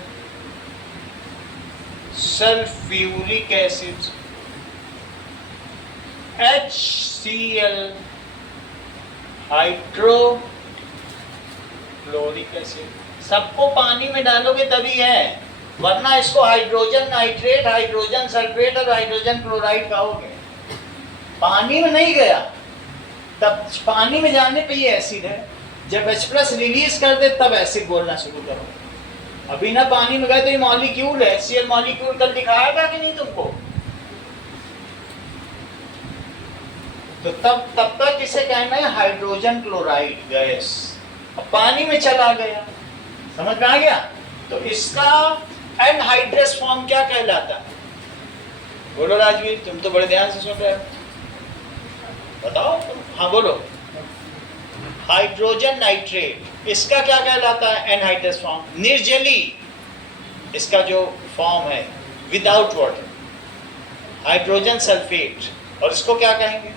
sulphuric acid, HCl hydrochloric acid. सबको पानी में डालोगे तभी है, वरना इसको हाइड्रोजन नाइट्रेट, हाइड्रोजन सल्फेट और हाइड्रोजन क्लोराइड कहोगे। पानी में नहीं गया, तब पानी में जाने पे ये एसिड है। जब H+ रिलीज कर दे तब एसिड बोलना शुरू करो। अभी ना पानी में गए तो ये मॉलिक्यूल है, HCl मॉलिक्यूल कल दिखाया था कि नहीं तुमको? तो तब तक इसे कहना है हाइड्रोजन क्लोराइड गैस। अब पानी में चला गया, समझ में आ गया? तो इसका एनहाइड्रस फॉर्म क्या कहलाता है? बोलो राजवीर, तुम तो बड़े ध्यान से सुन रहे हो, बताओ। हाँ बोलो। हाइड्रोजन नाइट्रेट, इसका क्या कहलाता है? Anhydrous form. निर्जली इसका जो फॉर्म है विदाउट वाटर, हाइड्रोजन सल्फेट। और इसको क्या कहेंगे?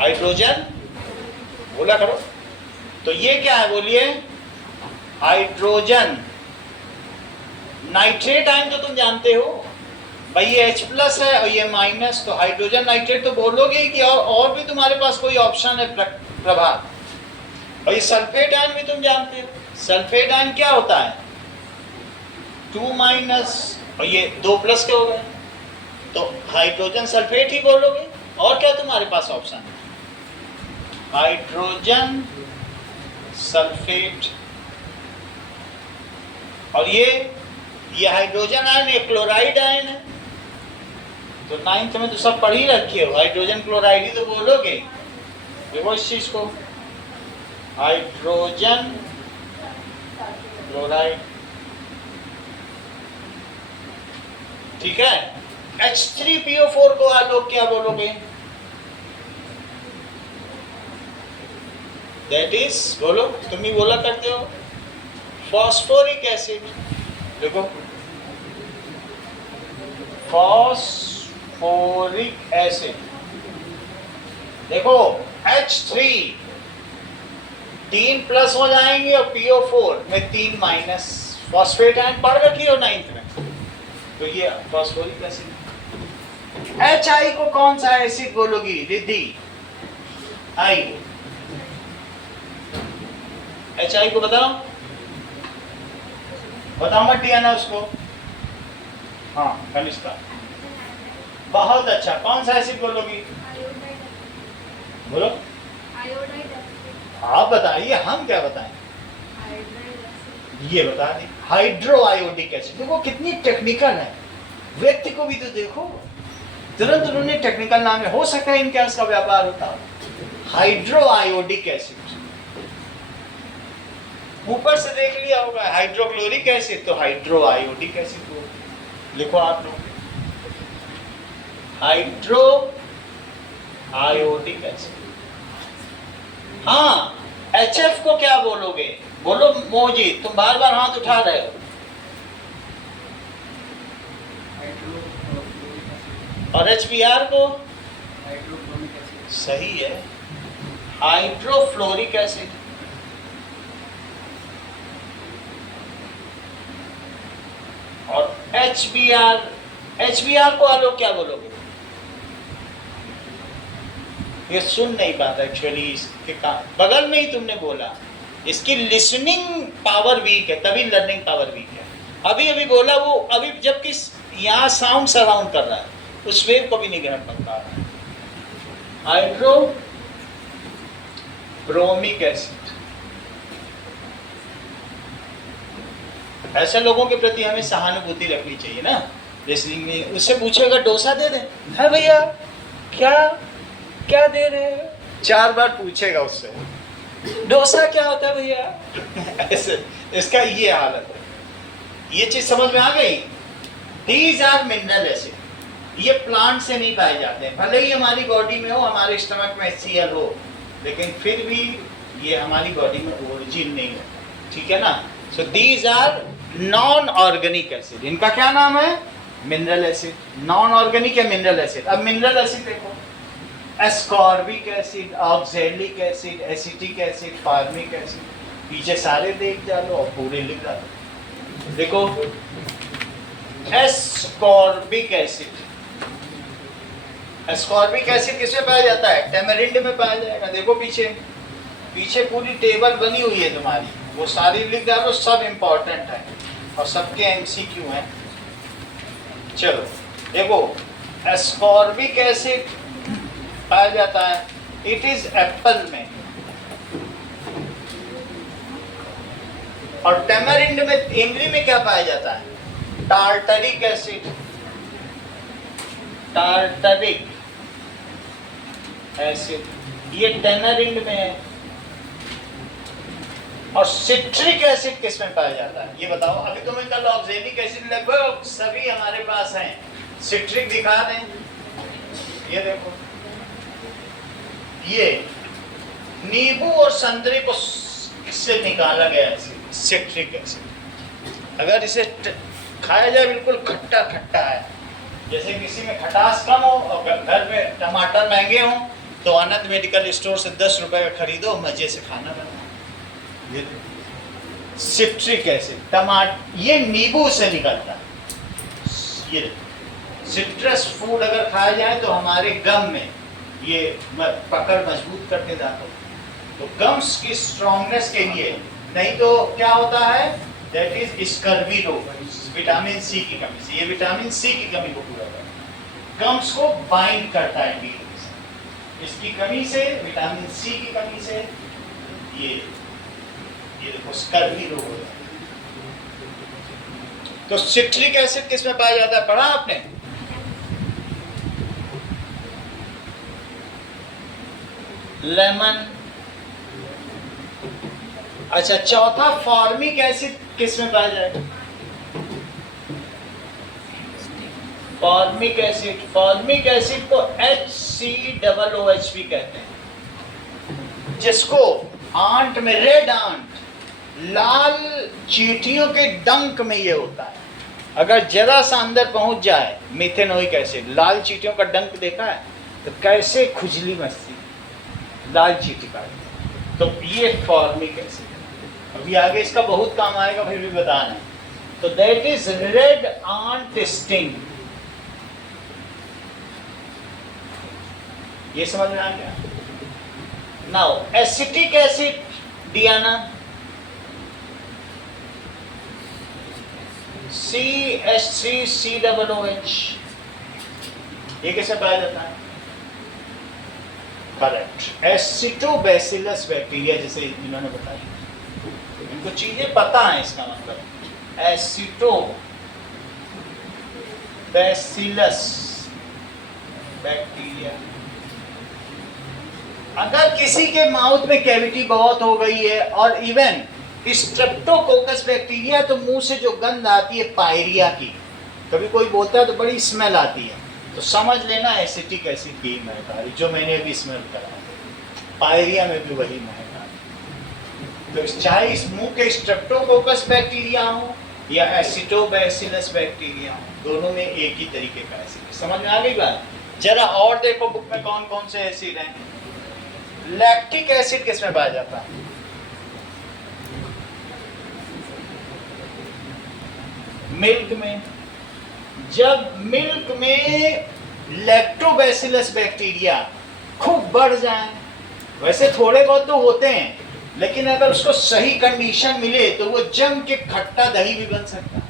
हाइड्रोजन, बोला करो। तो ये क्या है बोलिए? हाइड्रोजन नाइट्रेट आयन तो तुम जानते हो भाई, ये H+ है और ये माइनस, तो हाइड्रोजन नाइट्रेट तो बोलोगे कि और भी तुम्हारे पास कोई ऑप्शन है प्रभात। और ये सल्फेट आयन भी तुम जानते हो। सल्फेट आयन क्या होता है? 2- और ये 2+ के हो गए, तो हाइड्रोजन सल्फेट ही बोलोगे। और क्या तुम्हारे पास ऑप्शन है? Hydrogen sulphate. और ये हाइड्रोजन आयन, ये क्लोराइड आयन है। तो 9th में तो सब पढ़ ही रखे हो, हाइड्रोजन क्लोराइड ही तो बोलोगे। देखो इस चीज को, हाइड्रोजन क्लोराइड, ठीक है। H3PO4 को आप लोग क्या बोलोगे? दैट इज, बोलो, तुम ही बोला करते हो, फॉस्फोरिक एसिड। देखो, फॉस्फोरिक एसिड। देखो H3 3+ हो जाएंगे और PO4 में 3-। फॉस्फेट आयन पढ़ रखी हो 9th में, तो ये फॉस्फोरिक एसिड। HI को कौन सा एसिड बोलोगी रिद्धि? आई, HI को बताओ, बताओ मत डियाना उसको। हाँ कनिष्का, बहुत अच्छा। कौन सा एसिड बोलोगी? बोलो, आप बताइए, हम क्या बताएं? ये बता दें, हाइड्रो आयोडिक एसिड। देखो कितनी टेक्निकल है, व्यक्ति को भी तो देखो, तुरंत उन्होंने टेक्निकल नाम है। हो सकता है इनके इसका व्यापार होता। हाइड्रो आयोडिक एसिड, ऊपर से देख लिया होगा हाइड्रोक्लोरिक एसिड, तो हाइड्रो आयोडिक एसिड को लिखो आप लोग, हाइड्रो आयोडिक एसिड। हाँ, HF को क्या बोलोगे? बोलो मोजी, तुम बार बार हाथ उठा रहे हो। और HBr को? सही है, हाइड्रोफ्लोरिक एसिड। और HBr को आलोक क्या बोलोगे? ये सुन नहीं पाता एक्चुअली, इसके बगल में ही तुमने बोला इसकी लिसनिंग पावर वीक है, तभी लर्निंग पावर वीक है। अभी अभी बोला वो, अभी जब किस यहाँ साउंड सराउंड कर रहा है, उस वेव को भी नहीं ग्रहण कर पा रहा है। Hydrobromic acid. ऐसे लोगों के प्रति हमें सहानुभूति रखनी चाहिए ना, लिसनिंग में। उससे पूछेगा डोसा दे दें, है भैया क्या क्या दे रहे हैं, 4 बार पूछेगा उससे, डोसा क्या होता है भैया? ऐसे इसका ये हालत है। ये चीज समझ में आ गई? दीज आर मिनरल एसिड, ये प्लांट से नहीं पाए जाते हैं। भले ही हमारी बॉडी में हो, हमारे स्टमक में HCl हो, लेकिन फिर भी ये हमारी बॉडी में ओरिजिन नहीं है, ठीक है ना। So these are non organic acid. इनका क्या नाम है? Mineral acid. नॉन ऑर्गेनिक या मिनरल एसिड। अब मिनरल एसिड देखो, ascorbic acid, oxalic acid, acetic acid, formic acid, पीछे सारे देख डालो और पूरे लिख डालो। देखो, एस्कॉर्बिक एसिड, एस्कॉर्बिक एसिड किसमें पाया जाता है? टैमरिंड में पाया जाएगा। देखो पीछे पीछे पूरी टेबल बनी हुई है तुम्हारी, वो सारी लिख डालो, सब इंपॉर्टेंट है और सबके MCQ हैं। चलो देखो, एस्कॉर्बिक एसिड पाया जाता है, इट इज एप्पल में। और टैमरिंड में, इमली में क्या पाया जाता है? टार्टरिक एसिड, टार्टरिक एसिड, ये टैमरिंड में है। और सिट्रिक एसिड किस में पाया जाता है? ये बताओ। अभी तुम्हें कल ऑक्सैलिक एसिड लगभग सभी हमारे पास हैं, सिट्रिक दिखा दें। ये देखो, ये नींबू और संतरे को इससे निकाला गया है सिट्रिक एसिड। अगर इसे खाया जाए, बिल्कुल खट्टा खट्टा है। जैसे किसी में खटास कम हो और घर में टमाटर महंगे हों, तो आनंद मेडिकल स्टोर से 10 रुपए का खरीदो, मजे से खाना बनाओ। ये सिट्रिक एसिड, टमाटर, ये नींबू से निकलता है। ये सिट्रस फूड अगर खाया जाए तो हमारे गम में ये पकड़ मजबूत करके दांतों, तो गम्स की स्ट्रॉन्गनेस के लिए। नहीं तो क्या होता है? दैट इज स्कर्वी रोग, विटामिन सी की कमी से। ये विटामिन सी की कमी को पूरा करता है, गम्स को बाइंड करता है टीथ से। इसकी कमी से, विटामिन सी की कमी से ये देखो स्कर्वी रोग हो जाता है। तो सिट्रिक एसिड किस में पाया जाता है? पढ़ा आपने? लेमन। अच्छा, चौथा फॉर्मिक एसिड किस में पाया जाएगा? फॉर्मिक एसिड, फॉर्मिक एसिड को HCOOH भी कहते हैं, जिसको आंट में, रेड आंट, लाल चींटियों के डंक में ये होता है। अगर जरा सा अंदर पहुंच जाए मिथेनोइक एसिड, लाल चींटियों का डंक देखा है तो कैसे खुजली मचती, लाल चींटी का। तो ये फॉर्मिक एसिड है। अभी आगे इसका बहुत काम आएगा, फिर भी बताना। तो that is red ant sting. ये समझ में आ गया? Now acetic acid, Diana, CH3COOH, ये कैसे पाया जाता है? करेक्ट, एसिटोबैसिलस बैक्टीरिया, जैसे इन्होंने बताया। इनको चीजें पता है, इसका मतलब एसिटोबैसिलस बैक्टीरिया। अगर किसी के माउथ में कैविटी बहुत हो गई है और इवन स्ट्रेप्टोकोकस बैक्टीरिया, तो मुंह से जो गंध आती है पायरिया की, कभी कोई बोलता है तो बड़ी स्मेल आती है, तो समझ लेना एसिटिक एसिड की महक आ रही, जो मैंने अभी स्मेल करा। पायरिया में भी वही महक आता है। तो चाहे इस मुंह के स्ट्रेप्टोकोकस बैक्टीरिया हो या एसिटोबैसिलस बैक्टीरिया हो, दोनों में एक ही तरीके का एसिड है। समझ में आ गई बात? जरा और देखो बुक में कौन कौन से एसिड हैं। लैक्टिक एसिड किसमें पाया जाता है? मिल्क में। जब मिल्क में लैक्टोबैसिलस बैक्टीरिया खूब बढ़ जाए, वैसे थोड़े बहुत तो होते हैं, लेकिन अगर उसको सही कंडीशन मिले तो वो जम के खट्टा दही भी बन सकता है।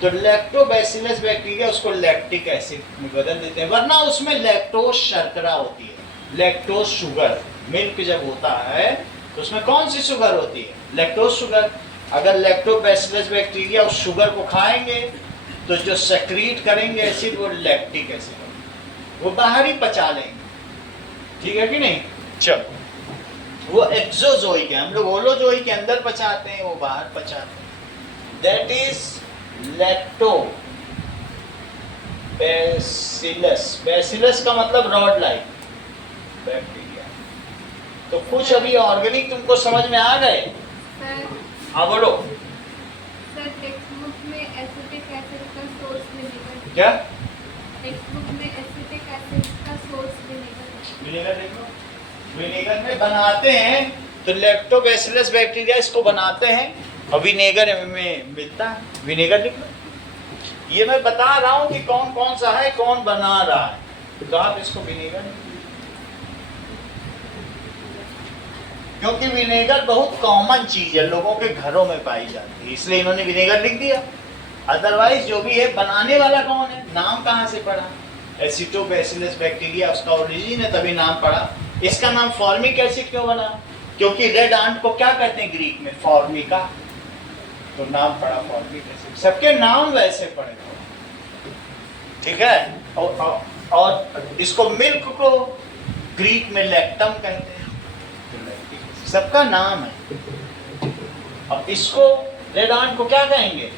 तो लैक्टोबैसिलस बैक्टीरिया उसको लैक्टिक एसिड में बदल देते हैं, वरना उसमें लैक्टोज शर्करा होती है, लैक्टोज शुगर। मिल्क जब होता है तो उसमें कौन सी शुगर होती है? Lactose sugar. अगर लैक्टोबैसिलस बैक्टीरिया उस शुगर को खाएंगे तो जो सेक्रीट करेंगे एसिड वो लैक्टिक एसिड होगा, वो बाहर ही पचा लेंगे। ठीक है कि नहीं? चलो, वो एक्सोजोइक है, हम लोग होलोजोइक के अंदर पचाते हैं, वो बाहर पचाते हैं। That is lacto bacillus. Bacillus का मतलब रॉड लाइक बैक्टीरिया। तो कुछ अभी ऑर्गेनिक तुमको समझ में आ गए? हाँ बोलो। सर टेक्स्ट बुक में एसिटिक एसिड का सोर्स विनेगर। क्या? टेक्स्ट बुक में एसिटिक एसिड का सोर्स विनेगर। विनेगर देखो, विनेगर में बनाते हैं तो लैक्टोबैसिलस बैक्टीरिया इसको बनाते हैं और विनेगर में मिलता है। विनेगर लिख लो। ये मैं बता रहा हूँ कि कौन कौन सा है, कौन बना रहा है, तो आप इसको विनेगर लिख लो। क्योंकि विनेगर बहुत कॉमन चीज है, लोगों के घरों में पाई जाती है, इसलिए इन्होंने विनेगर लिख दिया। अदरवाइज जो भी है, बनाने वाला कौन है? नाम कहाँ से पड़ा? एसिटोबैसिलस बैक्टीरिया उसका ओरिजिन है, तभी नाम पड़ा। इसका नाम फॉर्मिक एसिड क्यों बना? क्योंकि रेड आंट को क्या कहते हैं ग्रीक में? फॉर्मिका, तो नाम पड़ा फॉर्मिक एसिड। सबके नाम वैसे पड़े, ठीक है? और इसको मिल्क को ग्रीक में लैक्टम कहते हैं, सबका नाम है। अब इसको रेड आंट को क्या कहेंगे?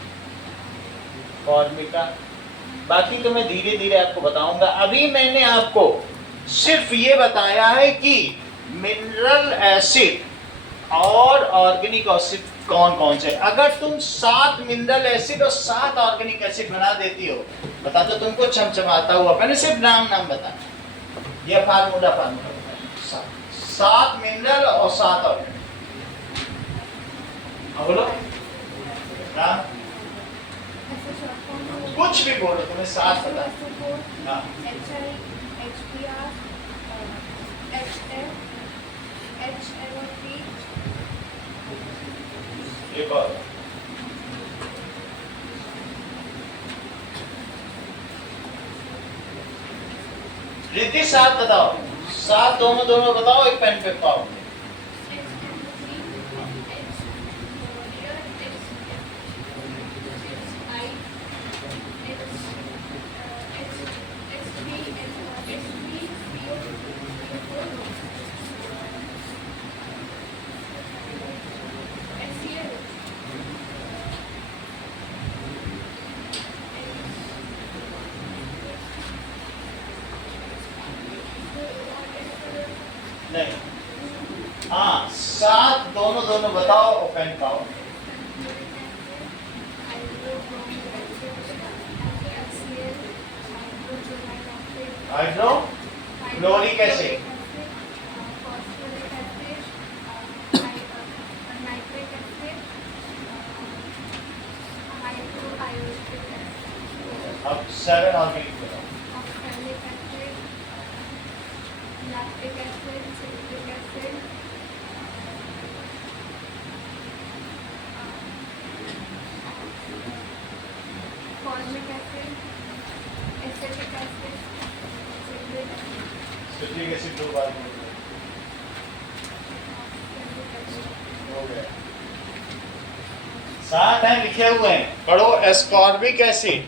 फॉर्मिका। बाकी तो मैं धीरे धीरे आपको बताऊंगा। अभी मैंने आपको सिर्फ ये बताया है कि मिनरल एसिड और ऑर्गेनिक एसिड कौन कौन से। अगर तुम 7 मिनरल एसिड और 7 ऑर्गेनिक एसिड बना देती हो, बता तो तुमको चमचमाता हुआ, मैंने सिर्फ नाम बताया, ये फार्मूला बताया। 7 मिनरल और 7 ऑर्गेनिक। बोलो नाम, कुछ भी बोलो, तुम्हें 7 पता है। एक और रिद्धि 7 बताओ। 7 दोनों बताओ, एक पेन पे पाओ। नहीं, हाँ 7 दोनों बताओ और पेन पाओ। हाइड्रो क्लोरिक एसिड, अब 7 ऑर्गेनिक बताओ। Lactic acid, citric acid, formic acid, acetic acid, citric acid 2 बार हो गया। 7 हैं लिखे हुए हैं, पढ़ो। Ascorbic acid,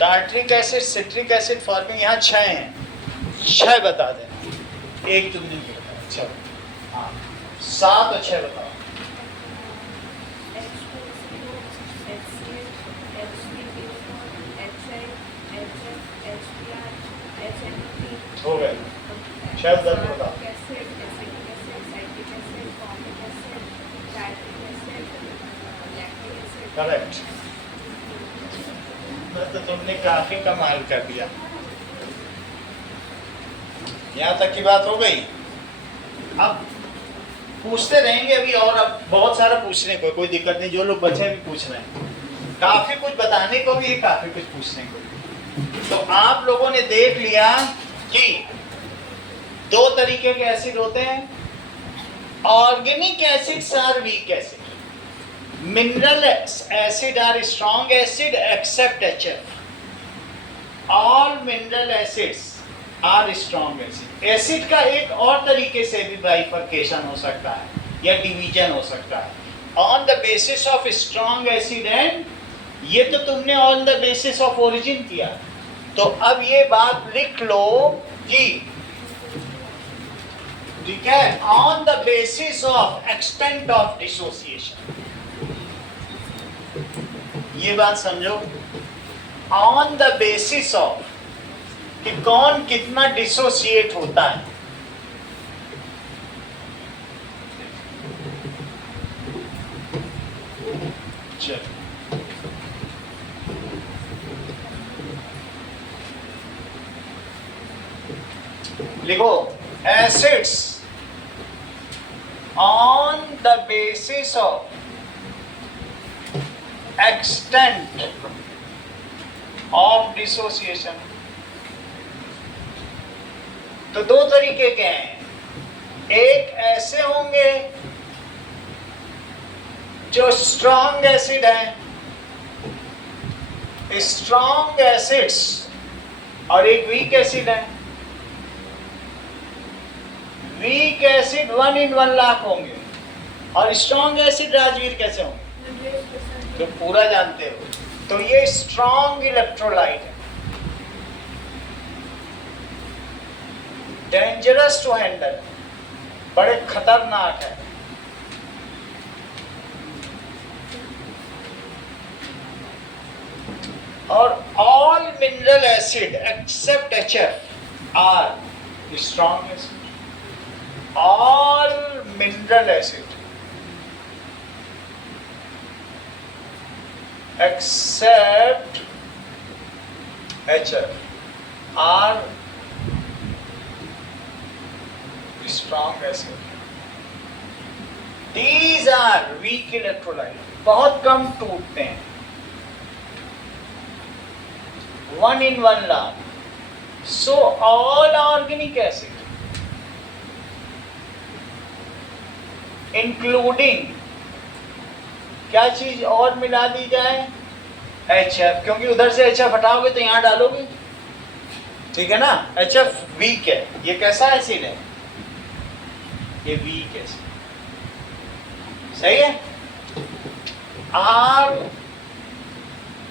tartaric acid, citric acid, formic, यहाँ 6 हैं। 6 बता दें, एक तुमने बताया। अच्छा हाँ, 7 और 6 बताओ। हो गए 6 बताओ। करेक्ट। तो तुमने काफी कमाल कर दिया। यहाँ तक की बात हो गई। अब पूछते रहेंगे अभी, और अब बहुत सारा पूछने को, कोई दिक्कत नहीं, जो लोग बचे भी पूछ रहे हैं, काफी कुछ बताने को भी है, काफी कुछ पूछने को भी। तो आप लोगों ने देख लिया कि दो तरीके के एसिड होते हैं। Organic acids are weak acid, mineral acid are strong acid except HF। All mineral acids are strong acid. Acid का एक और तरीके से भी बाइफर्केशन हो सकता है या डिवीजन हो सकता है, on the basis of strong acid and, ये तो तुमने on the basis of origin किया। तो अब ये बात लिख लो कि ठीक है, on the basis of extent of dissociation, ये बात समझो, ऑन द बेसिस ऑफ कि कौन कितना डिसोसिएट होता है। चलो लिखो, acids on the basis of extent of dissociation. तो दो तरीके के हैं, एक ऐसे होंगे जो स्ट्रॉन्ग एसिड है, स्ट्रॉन्ग एसिड्स, और एक वीक एसिड है। वीक एसिड 1 in 1 लाख होंगे, और स्ट्रॉन्ग एसिड राजवीर कैसे होंगे, तो पूरा जानते हो। तो ये स्ट्रॉन्ग इलेक्ट्रोलाइट है, डेंजरस टू हैंडल, बड़े खतरनाक है। और all mineral acid except HF are strong acid. All mineral acid except HF are strong acid. These are weak electrolyte, बहुत कम टूटते हैं, 1 in 1 lakh. So all organic acid including, क्या चीज और मिला दी जाए, HF, क्योंकि उधर से HF हटाओगे तो यहाँ डालोगे, ठीक है ना। HF वीक है, ये कैसा एसिड है, ये वीक एसिड, सही है। R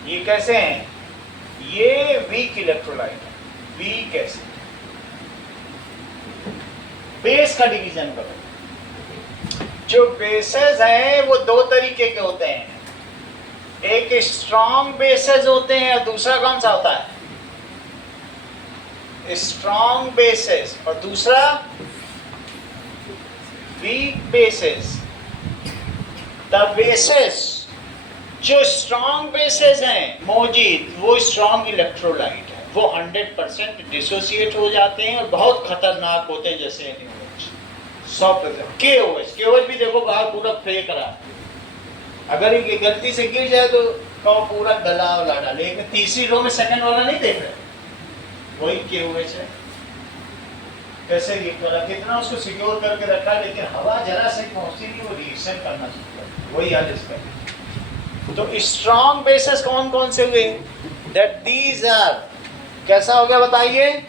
ये कैसे हैं, ये वीक इलेक्ट्रोलाइट है, वीक एसिड। बेस का डिवीजन करो, जो बेसेस हैं वो दो तरीके के होते हैं, एक स्ट्रॉन्ग बेसेस होते हैं और दूसरा कौन सा होता है, स्ट्रॉन्ग बेसेस, और दूसरा वीक बेसेस। द बेसेस जो स्ट्रॉन्ग बेसेस हैं मौजूद, वो स्ट्रॉन्ग इलेक्ट्रोलाइट है, वो 100% डिसोसिएट हो जाते हैं और बहुत खतरनाक होते हैं, जैसे NaOH 100%। KOH भी देखो बाहर पूरा फेंक रहा है, अगर ये गलती से गिर जाए तो पूरा गला वाला डाले। लेकिन तीसरी रो में सेकंड वाला नहीं देख रहे, वही KOH है। कैसे ये करा, कितना उसको सिक्योर करके रखा, लेकिन हवा जरा से पहुंचती नहीं, वो रिएक्शन करना शुरू करता, वही याद इसका। तो स्ट्रॉन्ग बेसेस कौन कौन से हुए, दैट दीज आर, कैसा हो गया बताइए,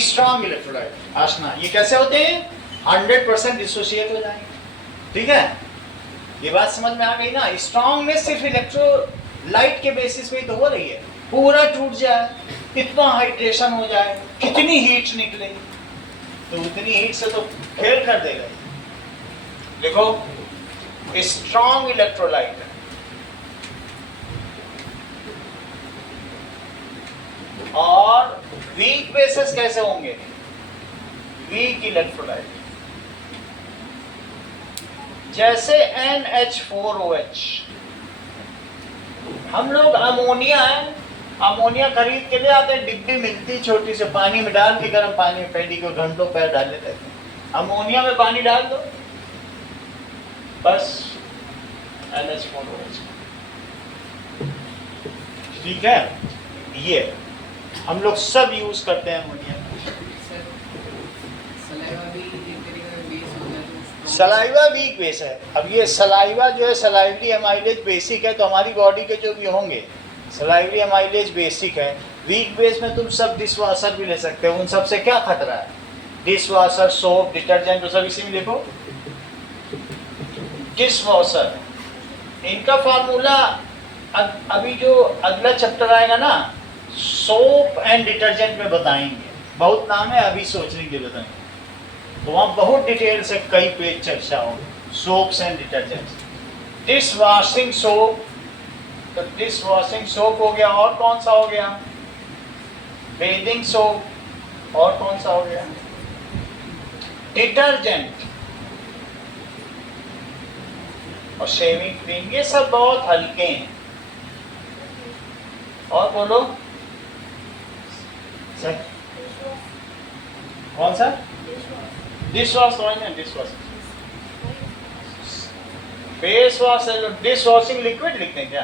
स्ट्रॉन्ग इलेक्ट्रोलाइट। आशना, ये कैसे होते हैं, 100% डिसोसिएट हो जाएंगे, ठीक है। ये बात समझ में आ गई ना। स्ट्रॉन्गनेस सिर्फ इलेक्ट्रोलाइट के बेसिस पे तो हो रही है, पूरा टूट जाए, कितना हाइड्रेशन हो जाए, कितनी हीट निकले, तो उतनी हीट से तो फेल कर देगा। देखो स्ट्रॉन्ग इलेक्ट्रोलाइट है, और वीक बेसिस कैसे होंगे, वीक इलेक्ट्रोलाइट, जैसे NH4OH हम लोग अमोनिया है, अमोनिया खरीद के ले आते हैं, डिब्बी मिलती छोटी से, पानी में डाल के, गर्म पानी में पैडी को घंटों पैर डाल लेते हैं। अमोनिया में पानी डाल दो, बस NH4OH। ठीक है, ये हम लोग सब यूज करते हैं अमोनिया। सलाइवा वीक बेस है। अब ये सलाइवा जो है, सलाइवली अमाइलेज बेसिक है, तो हमारी बॉडी के जो भी होंगे सलाइवली अमाइलेज बेसिक है। वीक बेस में तुम सब डिश वॉशर भी ले सकते हो, उन सब से क्या खतरा है? डिश वॉशर, सोप, डिटर्जेंट, तो सब इसी में लिखो। डिश वॉशर, इनका फार्मूला अभी जो अगला चैप्टर आएगा ना, सोप एंड डिटर्जेंट में बताएंगे। बहुत नाम है, अभी सोचने के लिए बताएंगे, तो वहाँ बहुत डिटेल से कई पेज चर्चा होगी। Soaps and detergents. Dish washing soap, तो डिश वॉशिंग सोप हो गया, और कौन सा हो गया? बेदिंग सोप, और कौन सा हो गया? डिटर्जेंट और शेविंग क्रीम, ये सब बहुत हल्के हैं। और बोलो सर, कौन सा? Dish wash, dish wash, face wash है। डिश वॉशिंग लिक्विड लिखते हैं क्या?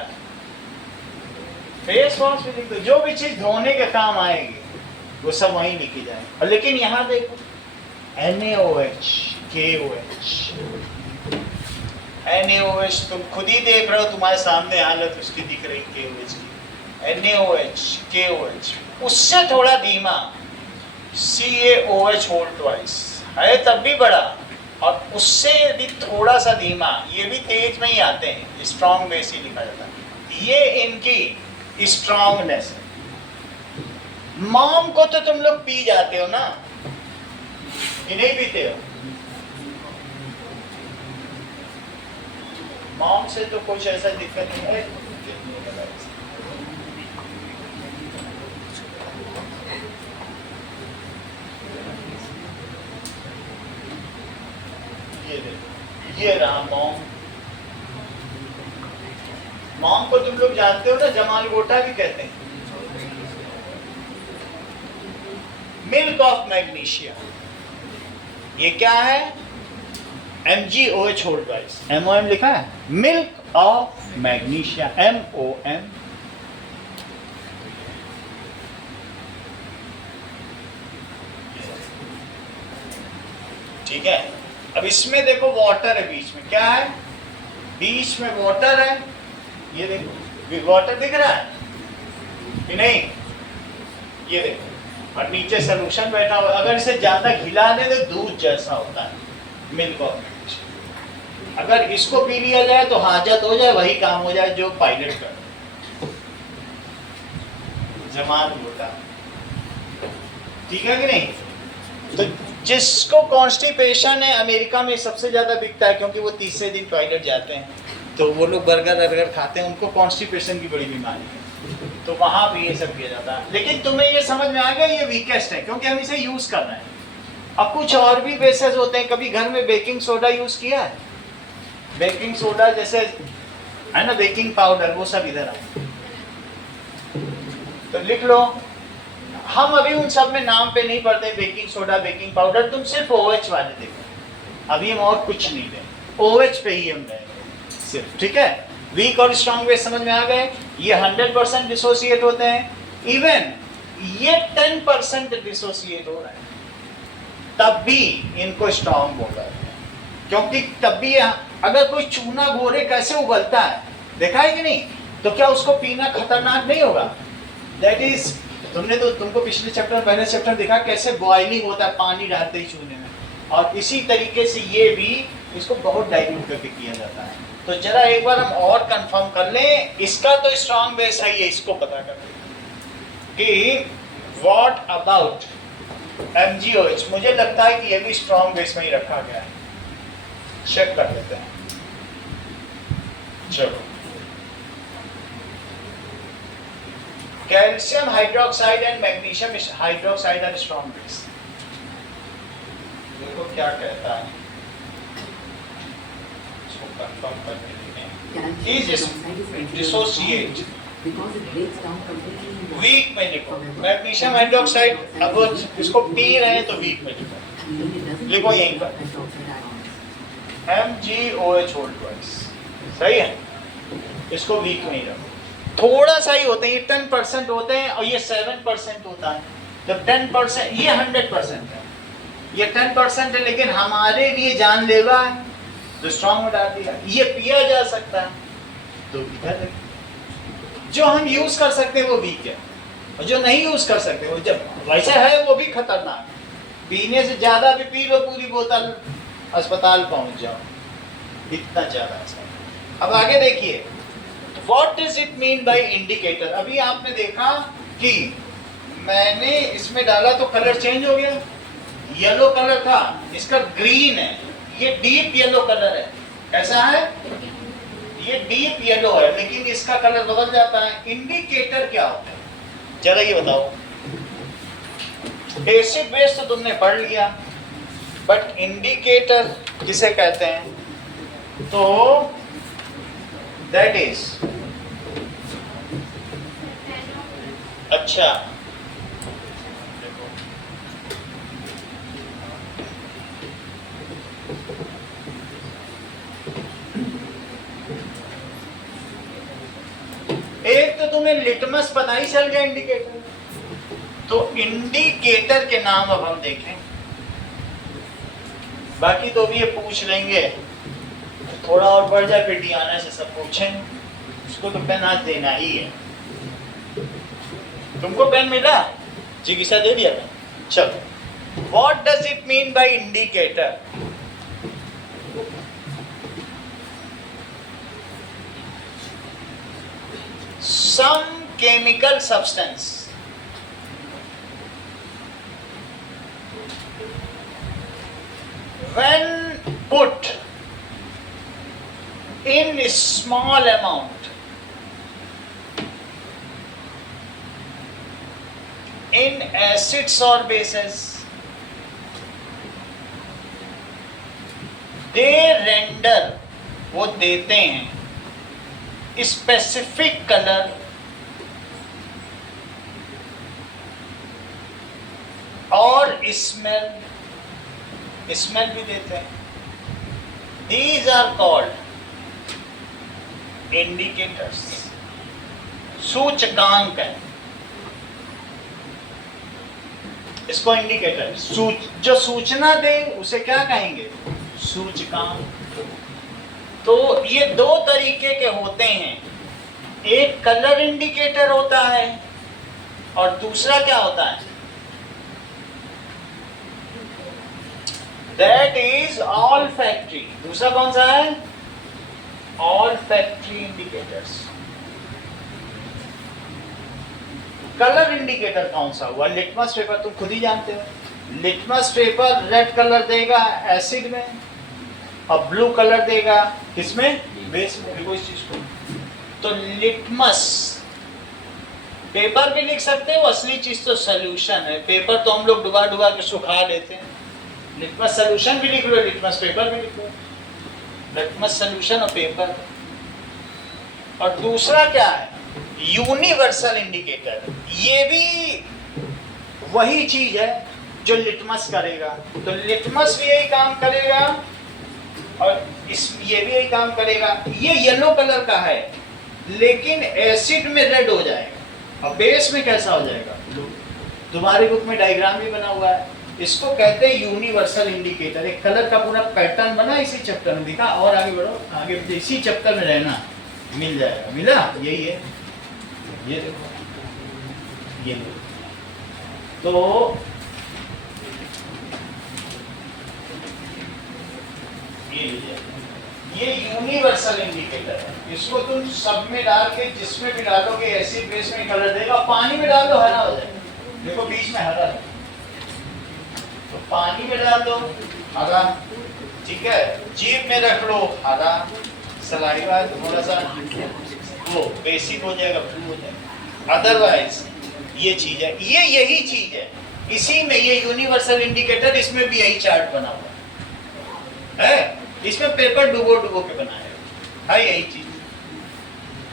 फेस वॉश भी लिख दो, जो भी चीज धोने के काम आएगी वो सब वहीं लिखी जाए। लेकिन यहाँ देखो, NaOH, KOH, NaOH तुम खुद ही देख रहे हो, तुम्हारे सामने हालत उसकी दिख रही KOH की। NaOH, KOH, उससे थोड़ा धीमा CaOH होल ट्वाइस है, तब भी बड़ा, और उससे यदि थोड़ा सा धीमा, ये भी तेज में ही आते हैं, स्ट्रॉन्ग बेस ही लिखा जाता है। ये इनकी स्ट्रॉन्गनेस है। मॉम को तो तुम लोग पी जाते हो ना, कि नहीं पीते हो? मॉम से तो कुछ ऐसा दिक्कत नहीं है। ये रहा मॉम। मॉम को तुम लोग जानते हो ना, जमाल गोटा भी कहते हैं। मिल्क ऑफ मैग्नीशिया, ये क्या है? MgOH होल ट्वाइस, MOM लिखा है। Milk of magnesia, MOM। ठीक है, अब इसमें देखो वाटर है बीच में, क्या है? बीच में वाटर है, ये देखो वाटर दिख रहा है कि नहीं? ये देखो, और नीचे सॉल्यूशन बैठा हुआ। अगर इसे ज्यादा घिला दे तो दूध जैसा होता है, मिल्क ऑफ मैग्नीशिया। अगर इसको पी लिया जाए तो हाजत हो जाए, वही काम हो जाए जो पायलट कर जमान होता। ठीक है कि नहीं? तो जिसको कॉन्स्टिपेशन है, अमेरिका में सबसे ज्यादा बिकता है, क्योंकि वो तीसरे दिन टॉयलेट जाते हैं, तो वो लोग बर्गर वर्गर खाते हैं, उनको कॉन्स्टिपेशन की बड़ी बीमारी है, तो वहां भी ये सब किया जाता है। लेकिन तुम्हें ये समझ में आ गया, ये वीकेस्ट है, क्योंकि हम इसे यूज कर रहे हैं। अब कुछ और भी बेसेस होते हैं। कभी घर में बेकिंग सोडा यूज किया है? बेकिंग सोडा जैसे है ना, बेकिंग पाउडर, वो सब इधर है, तो लिख लो। हम अभी उन सब में नाम पे नहीं पढ़ते, बेकिंग सोडा, बेकिंग पाउडर, तुम सिर्फ OH वाले देखो। अभी हम और कुछ नहीं दें, OH पे ही हम रहेंगे सिर्फ। ठीक है, वीक और स्ट्रॉन्ग बेस समझ में आ गए। ये 100% डिसोसिएट होते हैं, इवन ये 10% डिसोसिएट हो रहा है, तब भी इनको स्ट्रॉन्ग बोल रहा है। क्योंकि तब भी अगर कोई चूना घोरे कैसे उबलता है, देखा है कि नहीं? तो क्या उसको पीना खतरनाक नहीं होगा? दैट इज, तुमको पिछले चैप्टर, पहले चैप्टर देखा कैसे बॉइलिंग होता है पानी डालते ही चूने में, और इसी तरीके से ये भी इसको बहुत डाइल्यूट करके किया जाता है। तो जरा एक बार हम और कंफर्म कर लें, इसका तो स्ट्रॉन्ग बेस है ये, इसको पता कर लें कि व्हाट अबाउट MgOH। मुझे लगता है कि ये भी स्ट्रॉन्ग बेस में ही रखा गया है, चेक कर लेते हैं। चलो, calcium hydroxide and magnesium hydroxide are strong base. देखो क्या कहता है, इसको कंफर्म करके देखें। इज डिसोसिएट वीक में लिखो, मैग्नीशियम हाइड्रोक्साइड। अब वो इसको पी रहे हैं तो वीक में लिखो यहीं पर MgOH होल ट्वाइस, सही है। इसको वीक में ही रखो। थोड़ा सा ही होते हैं, ये 10% होते हैं और ये 7% होता है। जब 10%, ये 100% है, ये 10% है, लेकिन हमारे लिए जानलेवा है तो स्ट्रॉन्ग में डाल दिया। ये पिया जा सकता है तो इधर, जो हम यूज कर सकते हैं वो वीक है, और जो नहीं यूज कर सकते वो जब वैसा है वो भी खतरनाक है। पीने से ज्यादा भी पी लो पूरी बोतल, अस्पताल पहुंच जाओ, इतना ज्यादा है। अब आगे देखिए, what does it mean by indicator. अभी आपने देखा कि मैंने इसमें डाला तो कलर चेंज हो गया, येलो कलर था, इसका ग्रीन है, ये डीप येलो कलर है। कैसा है? ये डीप येलो है, लेकिन इसका कलर बदल जाता है। इंडिकेटर क्या होता है जरा ये बताओ। एसिड बेस तो तुमने पढ़ लिया, बट इंडिकेटर किसे कहते हैं? तो दैट इज, अच्छा एक तो तुम्हें लिटमस पता ही चल गया इंडिकेटर। तो इंडिकेटर के नाम अब हम देखें, बाकी तो भी ये पूछ लेंगे, थोड़ा और बढ़ जाए फिर डियाना से सब पूछें। उसको तो पेन आज देना ही है। तुमको पेन मिला? चिकित्सा दे दिया था। चलो, what does it mean by indicator? Some chemical substance when put in a small amount in acids or bases, they render, वो देते हैं स्पेसिफिक कलर और स्मेल, स्मेल भी देते हैं। दीज आर कॉल्ड इंडिकेटर्स, सूचकांक है। इसको इंडिकेटर, जो सूचना दे उसे क्या कहेंगे? सूचकांक। तो ये दो तरीके के होते हैं, एक कलर इंडिकेटर होता है और दूसरा क्या होता है? That is olfactory. दूसरा कौन सा है? Olfactory indicators. कलर इंडिकेटर कौन सा हुआ? लिटमस पेपर, तुम खुद ही जानते हो। लिटमस पेपर रेड कलर देगा एसिड में और ब्लू कलर देगा किसमें? बेस में। देखो इस चीज को, तो लिटमस पेपर भी लिख सकते हो, असली चीज तो सोल्यूशन है। पेपर तो हम लोग डुबा डुबा के सुखा देते हैं। लिटमस सोल्यूशन भी लिख लो, लिटमस पेपर भी लिख लो। लिटमस सोल्यूशन और पेपर। और दूसरा क्या है? Universal indicator. ये भी वही चीज है जो लिटमस करेगा। तो लिटमस भी यही काम करेगा और ये भी यही काम करेगा। ये येलो कलर का है, लेकिन एसिड में रेड हो जाएगा और बेस में कैसा हो जाएगा? ब्लू। तुम्हारी बुक में डायग्राम भी बना हुआ है। इसको कहते हैं यूनिवर्सल इंडिकेटर। एक कलर का पूरा पैटर्न बना इसी चैप्टर में दिखा। और आगे बढ़ो, आगे इसी चैप्टर में रहना, मिल जाएगा। मिला? यही है, ये देखो, ये देखो। तो ये यूनिवर्सल इंडिकेटर है। इसको तुम सब में डाल के, जिसमें भी डालोगे एसिड बेस में कलर देगा। पानी में डाल दो, हरा हो जाएगा। देखो बीच में हरा है, तो पानी में डाल दो हरा, ठीक है। जीभ में रख लो हरा, सलाइवा थोड़ा सा वो बेसिक हो जाएगा, ब्लू हो जाएगा। अदरवाइज ये चीज है, ये यही चीज है। इसी में ये यूनिवर्सल इंडिकेटर, इसमें भी यही चार्ट बना हुआ है। इसमें पेपर डुबो डुबो के बनाए है यही चीज।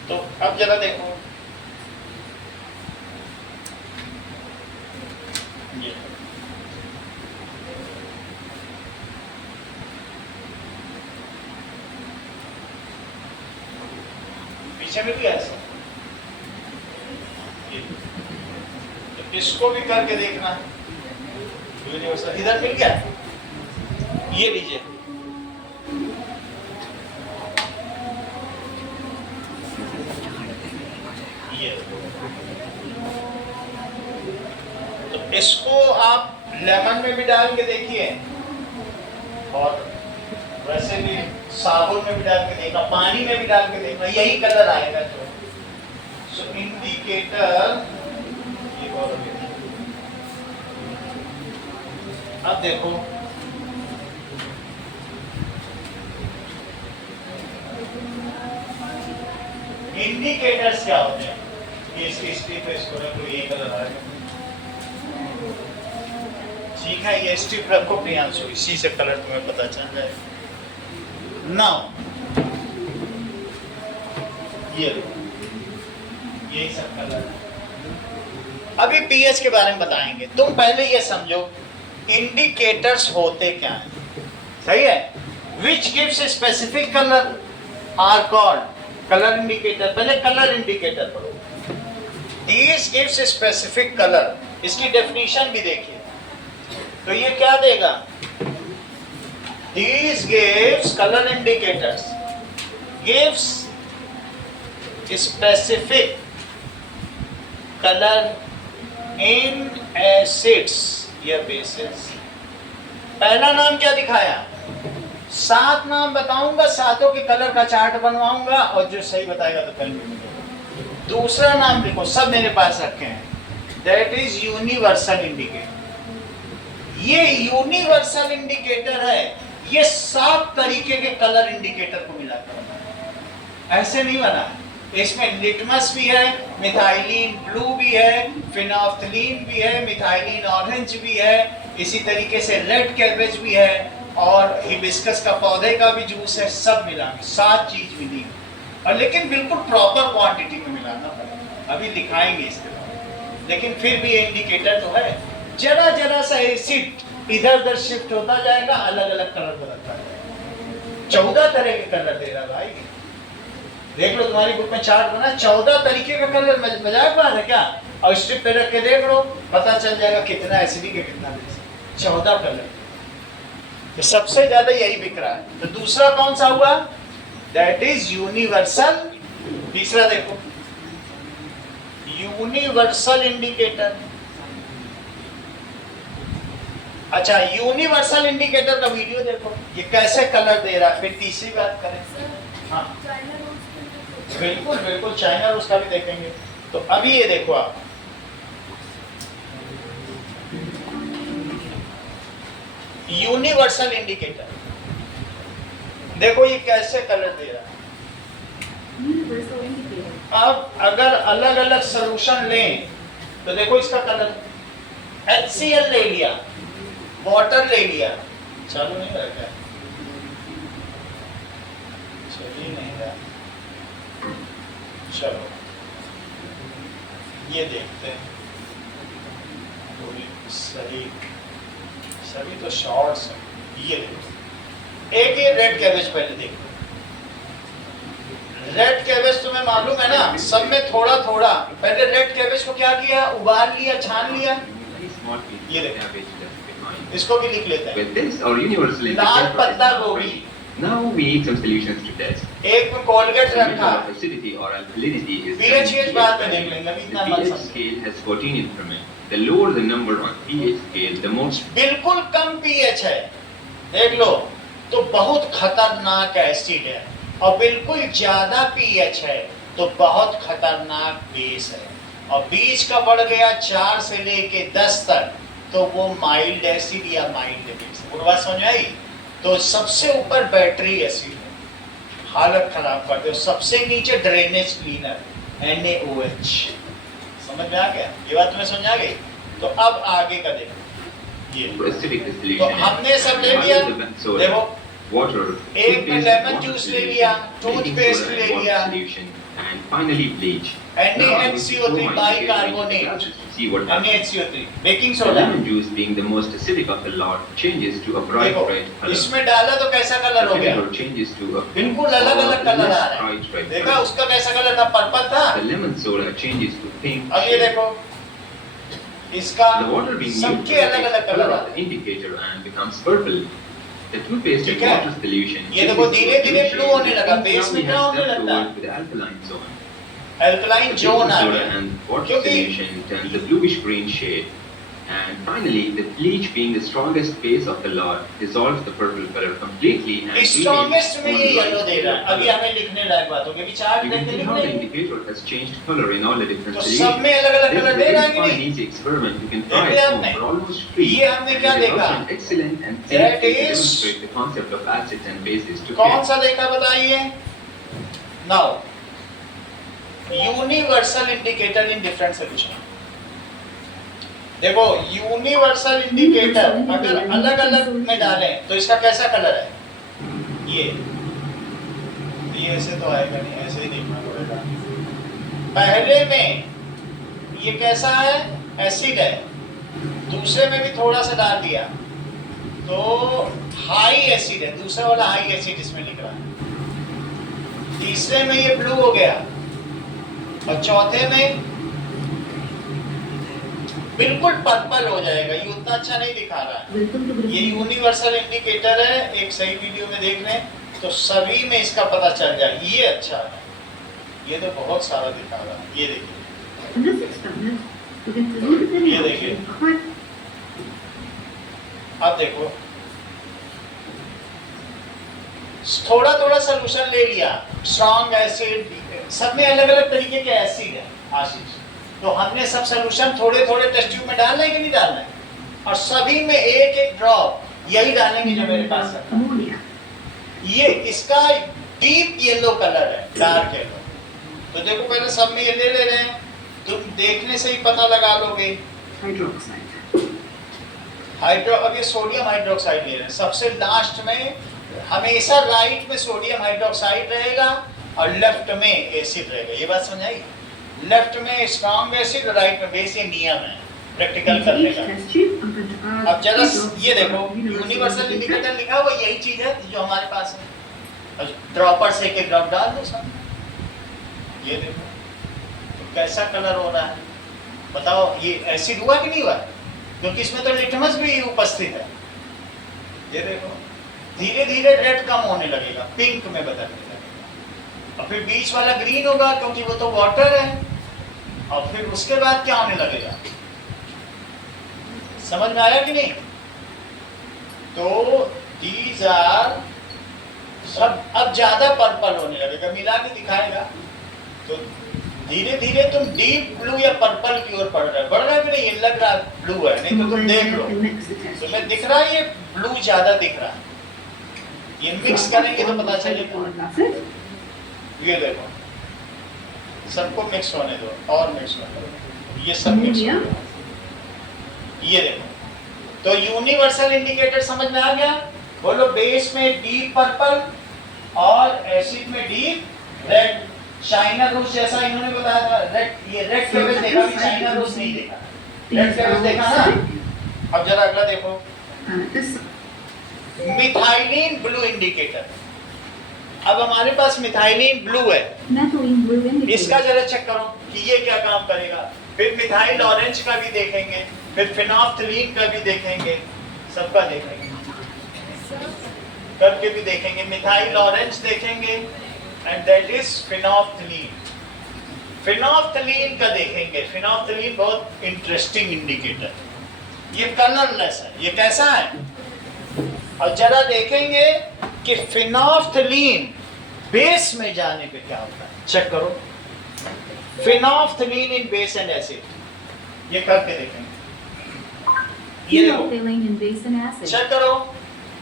तो अब जरा देखो ये पीछे में भी ऐसा, तो इसको भी करके देखना यूनिवर्सल। इधर मिल गया, ये लीजिए ये, तो इसको आप लेमन में भी डाल के देखिए और वैसे भी साबुन में भी डाल के देखना, पानी में भी डाल के देखना, यही कलर आएगा जो। सो इंडिकेटर ये अब देखो इंडिकेटर्स क्या होते हैं, ये इसकी स्ट्रिप है, इसको रखो यही कलर आएगा। ठीक है, ये स्ट्रिप रखो प्रियांशु, इसी से कलर तुम्हें पता चल जाएगा। नाउ ये यही सब कलर है। अभी पीएच के बारे में बताएंगे, तुम पहले ये समझो इंडिकेटर्स होते क्या हैं, सही है। Which gives specific colour are called colour indicator. पहले कलर इंडिकेटर पढ़ो। These gives a specific color, इसकी डेफिनेशन भी देखिए, तो ये क्या देगा, These gives color indicators gives specific color in acids या bases। पहला नाम क्या दिखाया, 7 नाम बताऊंगा, 7 के कलर का चार्ट बनवाऊंगा और जो सही बताएगा तो पेन भी मिलेगा। दूसरा नाम देखो, सब मेरे पास रखे हैं, दैट इज यूनिवर्सल इंडिकेटर। ये यूनिवर्सल इंडिकेटर है, ये 7 तरीके के कलर इंडिकेटर को मिलाकर बना, ऐसे नहीं बना। इसमें लिटमस भी है, मिथाइलिन ब्लू भी है, फिनोफ्थलीन भी है, मिथाइलिन ऑरेंज भी है, इसी तरीके से रेड कैबेज भी है और हिबिस्कस का पौधे का भी जूस है, सब मिला के 7 चीज मिली, और लेकिन बिल्कुल प्रॉपर क्वांटिटी में मिलाना पड़ेगा, अभी दिखाएंगे इसके बाद। लेकिन फिर भी इंडिकेटर तो है, जरा जरा सा एसिड इधर उधर शिफ्ट होता जाएगा, अलग अलग कलर बदलता जाएगा। 14 तरह के कलर दे रहा भाई, देख लो तुम्हारी बुक में चार्ट बना, 14 तरीके का कलर, मजाक बात है क्या। और स्ट्रिप पे रख के देख लो, पता चल जाएगा कितना एसिडिक है कितना बेसिक, 14 कलर। तो सबसे ज्यादा यही बिक रहा है। तो दूसरा कौन सा हुआ, दैट इज यूनिवर्सल। तीसरा देखो, यूनिवर्सल इंडिकेटर। अच्छा, यूनिवर्सल इंडिकेटर का वीडियो देखो, ये कैसे कलर दे रहा है। फिर तीसरी बात करें, हाँ बिल्कुल बिल्कुल, चाइना और उसका भी देखेंगे। तो अभी ये देखो आप, यूनिवर्सल इंडिकेटर देखो ये कैसे कलर दे रहा है। अब अगर अलग अलग सॉल्यूशन लें तो देखो इसका कलर, HCl ले लिया, वाटर ले लिया, चालू नहीं रखा, चल ही नहीं रहा। चलो ये देखते हैं, सही सभी तो शॉर्ट्स हैं। ये देखो, एक ये रेड कैबेज पहले देखो। रेड कैबेज तुम्हें मालूम है ना, सब में थोड़ा थोड़ा। पहले रेड कैबेज को क्या किया, उबाल लिया, छान लिया। ये देखो, इसको भी लिख लेते हैं, लाल पत्ता गोभी। Now we need some solutions to test. एक में कोलगेट रखा, Acidity or alkalinity is pH बाद में देख लेंगे, अभी इतना the मत pH समझो। scale has 14 increment. The lower the number on pH scale, the more बिल्कुल कम पीएच है, देख लो, तो बहुत खतरनाक एसिड है, और बिल्कुल ज्यादा पीएच है तो बहुत खतरनाक बेस है। और बीच का बढ़ गया 4 से लेके 10 तक तो वो माइल्ड एसिड या माइल्ड बेस। पूरी बात समझ आई। तो सबसे ऊपर बैटरी एसिड है, हालत खराब कर दे। सबसे नीचे ड्रेनेज क्लीनर NaOH। समझ में आ गया, ये बात तुम्हें समझ आ गई। तो अब आगे का देखो, ये acidic तो distillation. हमने सब ले लिया। देखो water, एक में toothpaste, lemon water juice ले solution, लिया, baking toothpaste soda ले and water लिया, solution, and finally bleach. NaCO3 Now, I will show my indicator into the bicarbonate, glasses to see what happens. NaCO3, baking The soda। lemon juice, being the most acidic of the lot, changes to a bright देखो red color. इसमें डाला तो कैसा The colour हो गया? vinegar changes to a बिल्कुल अलग अलग कलर आ less रहा है। bright red देखा color. उसका कैसा कलर था? पर्पल था। The lemon soda changes to pink अब ये shade. देखो इसका The water being used सबके to अलग affect अलग the कलर color आ of रहे the indicator and becomes purple. The toothpaste ठीक and है? water solution ये देखो changes to a धीरे-धीरे blue blue shade. होने लगा, The base pink में क्या now होने has stepped लगता है? towards the alkaline zone. Alkaline The zone baking आ soda गया। and water क्योंकि solution turns a bluish green shade. And finally, the bleach, being the strongest base of the lot, dissolves the purple color completely and strongest में ये remains yellow one दे bright रहा है। अभी color. हमें लिखने लायक बात होगी। अभी चार्ट You can देख के see लिख how the लेंगे। indicator has changed color in all the different तो सब solutions. में अलग अलग This is कलर a दे रहा very है कि fun नहीं? easy experiment. You can try देखिए at home आपने। for almost free. ये हमने And क्या it is देखा? also an excellent and That safe way to is- demonstrate the concept of acids and bases to कौन kids. सा देखा बताइए? Now universal indicator in different solution. देखो यूनिवर्सल इंडिकेटर अगर अलग अलग में डालें तो इसका कैसा कलर है? ये ऐसे तो आएगा नहीं, ऐसे ही देखना पड़ेगा। पहले में ये कैसा है? एसिड है। दूसरे में भी थोड़ा सा डाल दिया तो हाई एसिड है, दूसरा वाला हाई एसिड इसमें लिख रहा है। तीसरे में ये ब्लू हो गया और चौथे में बिल्कुल पर्पल हो जाएगा। ये उतना अच्छा नहीं दिखा रहा है। ये यूनिवर्सल इंडिकेटर है, एक सही वीडियो में देख लें तो सभी में इसका पता चल जाए। ये अच्छा है, ये तो बहुत सारा दिखा रहा है। ये देखिए, अब देखो थोड़ा थोड़ा सोल्यूशन ले लिया, स्ट्रॉन्ग एसिड, सब में अलग अलग तरीके के एसिड है आशीष। तो हमने सब सोल्यूशन थोड़े थोड़े टेस्ट ट्यूब में डालना है कि नहीं डालना है? और सभी में एक एक ड्रॉप यही डालेंगे जो मेरे पास है। ये इसका डीप येलो कलर है, डार्क येलो। तो देखो पहले सब में ये ले रहे हैं, तुम देखने से ही पता लगा लोगे। हाइड्रो, अब ये सोडियम हाइड्रोक्साइड ले रहे हैं। सबसे लास्ट में हमेशा राइट में सोडियम हाइड्रोक्साइड रहेगा और लेफ्ट में एसिड रहेगा। ये बात समझ आई? लेफ्ट में स्ट्रॉन्ग एसिड, राइट में बेस। ये नियम है प्रैक्टिकल करने का। अब जरा ये देखो यूनिवर्सल इंडिकेटर लिखा हुआ यही चीज है जो हमारे पास है। ड्रॉपर से एक ड्रॉप डाल दो सब। ये देखो तो कैसा कलर हो रहा है बताओ? ये एसिड हुआ कि नहीं हुआ? क्योंकि इसमें तो लिटमस भी उपस्थित है। ये देखो धीरे धीरे रेड कम होने लगेगा, पिंक में बदलने लगेगा और फिर बीच वाला ग्रीन होगा क्योंकि वो तो वाटर है। और फिर उसके बाद क्या होने लगेगा? समझ में आया कि नहीं? तो दीज आर सब अब ज्यादा पर्पल होने लगेगा, मिला के दिखाएगा। तो धीरे धीरे तुम डीप ब्लू या पर्पल की ओर बढ़ रहा है कि नहीं? ये लग रहा है ब्लू है, नहीं तो तुम देख लो तुम्हें दिख रहा है ये ब्लू ज्यादा दिख रहा है। ये मिक्स करेंगे तो पता चलेगा। ये देखो सबको मिक्स होने दो और मिक्स होने दो। ये सब मिक्स हो गया। ये देखो तो यूनिवर्सल इंडिकेटर समझ में आ गया? बोलो बेस में डीप पर्पल और एसिड में डीप रेड। चाइना रोज जैसा इन्होंने बताया था, रेड। ये रेड केवल देखा भी, चाइना रोज नहीं देखा। रेड केवल देखा ना? अब जरा अगला देखो, मिथाइलिन ब्लू इंडिकेटर। अब हमारे पास मिथाइलिन ब्लू है, इसका जरा चेक करो कि ये क्या काम करेगा। फिर मिथाइल ऑरेंज का भी देखेंगे, फिर फिनोफ्थलीन का भी देखेंगे, सबका देखेंगे, करके भी देखेंगे। मिथाइल ऑरेंज देखेंगे and that is phenolphthalein. Phenolphthalein का देखेंगे। फिनोफ्थलीन बहुत इंटरेस्टिंग इंडिकेटर। ये कलरलेस है। ये कैसा है? और जरा देखेंगे कि फिनोफ्थलीन बेस में जाने पे क्या होता है। चेक करो phenolphthalein in base and acid, ये करके देखेंगे। ये देखो चेक करो,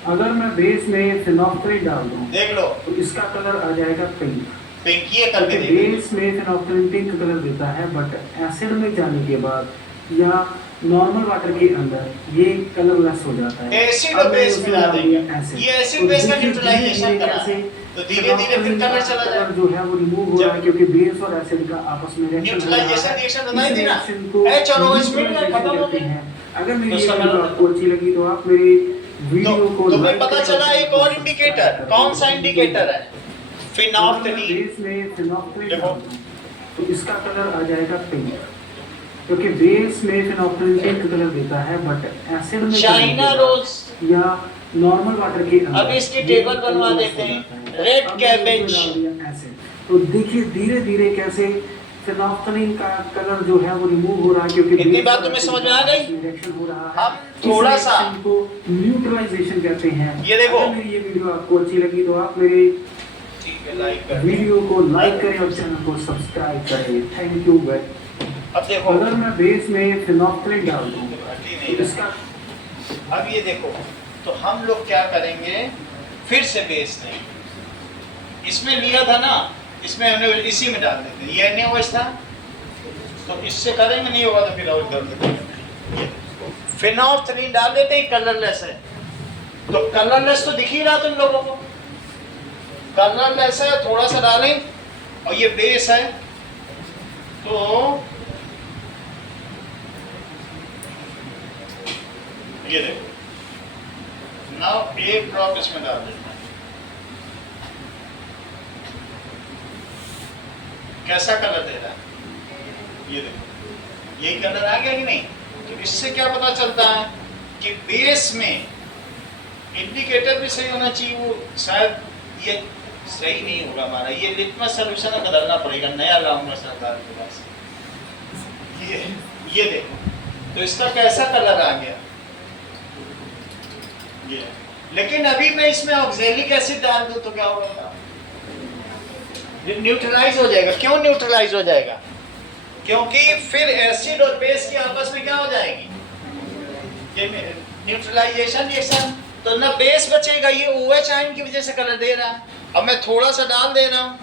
अगर मैं बेस में फिनोफ्थलीन डाल दूं देख लो तो इसका कलर आ जाएगा पिंक। पिंक। ये करके क्योंकि देखेंगे। बेस में फिनोफ्थलीन पिंक कलर देता है, बट एसिड में जाने के बाद या नॉर्मल वाटर के अंदर ये कलरलेस हो जाता है। एसिड और बेस मिला देंगे, ये एसिड बेस का देखिए न्यूट्रलाइजेशन धीरे-धीरे करा है, कैसे तो धीरे धीरे फिर कलर चला कलर जाएगा। जो है वो रिमूव हो रहा है, क्योंकि बेस और एसिड का आपस में न्यूट्रलाइजेशन रिएक्शन बताई थी ना, एच H और OH मिल गए, खत्म हो गए। अगर मेरी तो ये उसका वीडियो मतलब- आपको अच्छी लगी तो आप मेरी वीडियो को तो भाई like पता करें चला और एक और इंडिकेटर, कौन सा इंडिकेटर है? फिनोल्फ्थलीन। बेस में फिनोल्फ्थलीन देखो। डाल दूं, तो इसका कलर आ जाएगा पिंक, क्योंकि बेस में फिनोल्फ्थलीन पिंक कलर देता है, बट एसिड में चाइना रोज। या नॉर्मल वाटर के अंदर अब इसकी टेबल ये बनवा कलर देते हो हैं। जाता है। रेड अब कैबेज। इसमें डाल दिया एसिड, तो देखिए धीरे धीरे कैसे फिनोल्फ्थलीन का कलर जो है वो रिमूव हो रहा है, क्योंकि इतनी बेस बात और तुम्हें एसिड समझ में का आ गई? रिएक्शन हो रहा है। हम थोड़ा इस सा- रिएक्शन को न्यूट्रलाइजेशन कहते हैं। ये देखो। अगर मेरी ये वीडियो आपको अच्छी लगी तो आप मेरे ठीक है, लाइक कर। वीडियो को लाइक करें और चैनल को सब्सक्राइब करें। Thank you guys. अब देखो, अगर मैं बेस में फिनोल्फ्थलीन डाल दूं हटी तो नहीं रहा। इसका अब ये देखो, तो हम लोग क्या करेंगे, फिर से बेस नहीं, इसमें लिया था ना, इसमें हमने इसी में डाल देते, ये NaOH था, तो इससे करेंगे, नहीं होगा तो फिर और कर देते। फिनोल्फ्थलीन डाल देते हैं, कलरलेस है, तो कलरलेस तो दिख ही रहा तुम लोगों को, कलरलेस है, थोड़ा सा डालें, और ये बेस है, तो ये देखो, नाउ एक ड्रॉप इसमें डाल देते हैं, कैसा कलर दे रहा है, ये देखो, यही कलर आ गया कि नहीं? तो इससे क्या पता चलता है कि बेस में इंडिकेटर भी सही होना चाहिए, वो शायद ये सही नहीं होगा हमारा, ये लिटमस सॉल्यूशन बदलना पड़ेगा, नया लाऊंगा सरकार के पास। ये देखो, तो इसका कैसा कलर आ गया ये, लेकिन अभी मैं इसमें ऑक्जेलिक एसिड डाल दूं तो क्या होगा? न्यूट्रलाइज हो जाएगा। क्यों न्यूट्रलाइज हो जाएगा? क्योंकि फिर एसिड और बेस की आपस में क्या हो जाएगी, ये न्यूट्रलाइजेशन रिएक्शन, तो ना बेस बचेगा, ये OH आयन की वजह से कलर दे रहा है। अब मैं थोड़ा सा डाल दे रहा हूँ,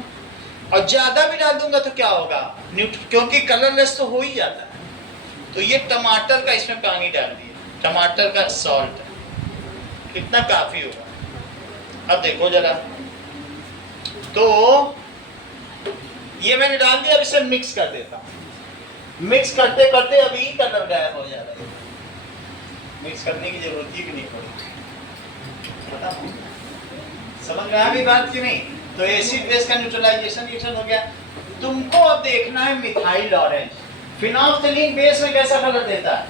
और ज्यादा भी डाल दूंगा तो क्या होगा, क्योंकि कलरलेस तो हो ही जाता है। तो ये टमाटर का इसमें पानी डाल दिया, टमाटर का सॉल्ट, कितना काफी होगा। अब देखो जरा, तो ये मैंने डाल दिया, अब इसे मिक्स कर देता हूं। मिक्स करते करते अभी कलर गायब हो जा रहा है, मिक्स करने की जरूरत ही भी नहीं पड़ेगी। समझ में आ गई बात की नहीं? तो एसिड बेस का न्यूट्रलाइजेशन रिएक्शन हो गया। तुमको अब देखना है मिथाइल ऑरेंज। फिनोल्फ्थलीन बेस में कैसा कलर देता है?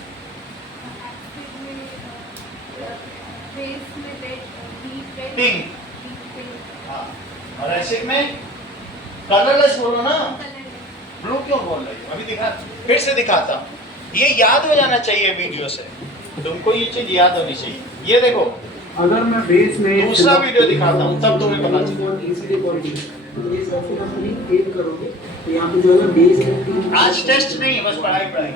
बेस में रेड, पिंक। हाँ, और एसिड में कलरलेस बोलो ना, ब्लू क्यों बोल रही हो? अभी दिखा, फिर से दिखाता हूँ। ये याद हो जाना चाहिए वीडियो से, तुमको ये चीज याद होनी चाहिए। ये देखो, अगर मैं बेस में दूसरा वीडियो दिखाता हूँ, तब तुम्हें पता चलेगा। करोगे तो यहाँ पे जो है बेस में आज टेस्ट नहीं है, बस पढ़ाई पढ़ाई।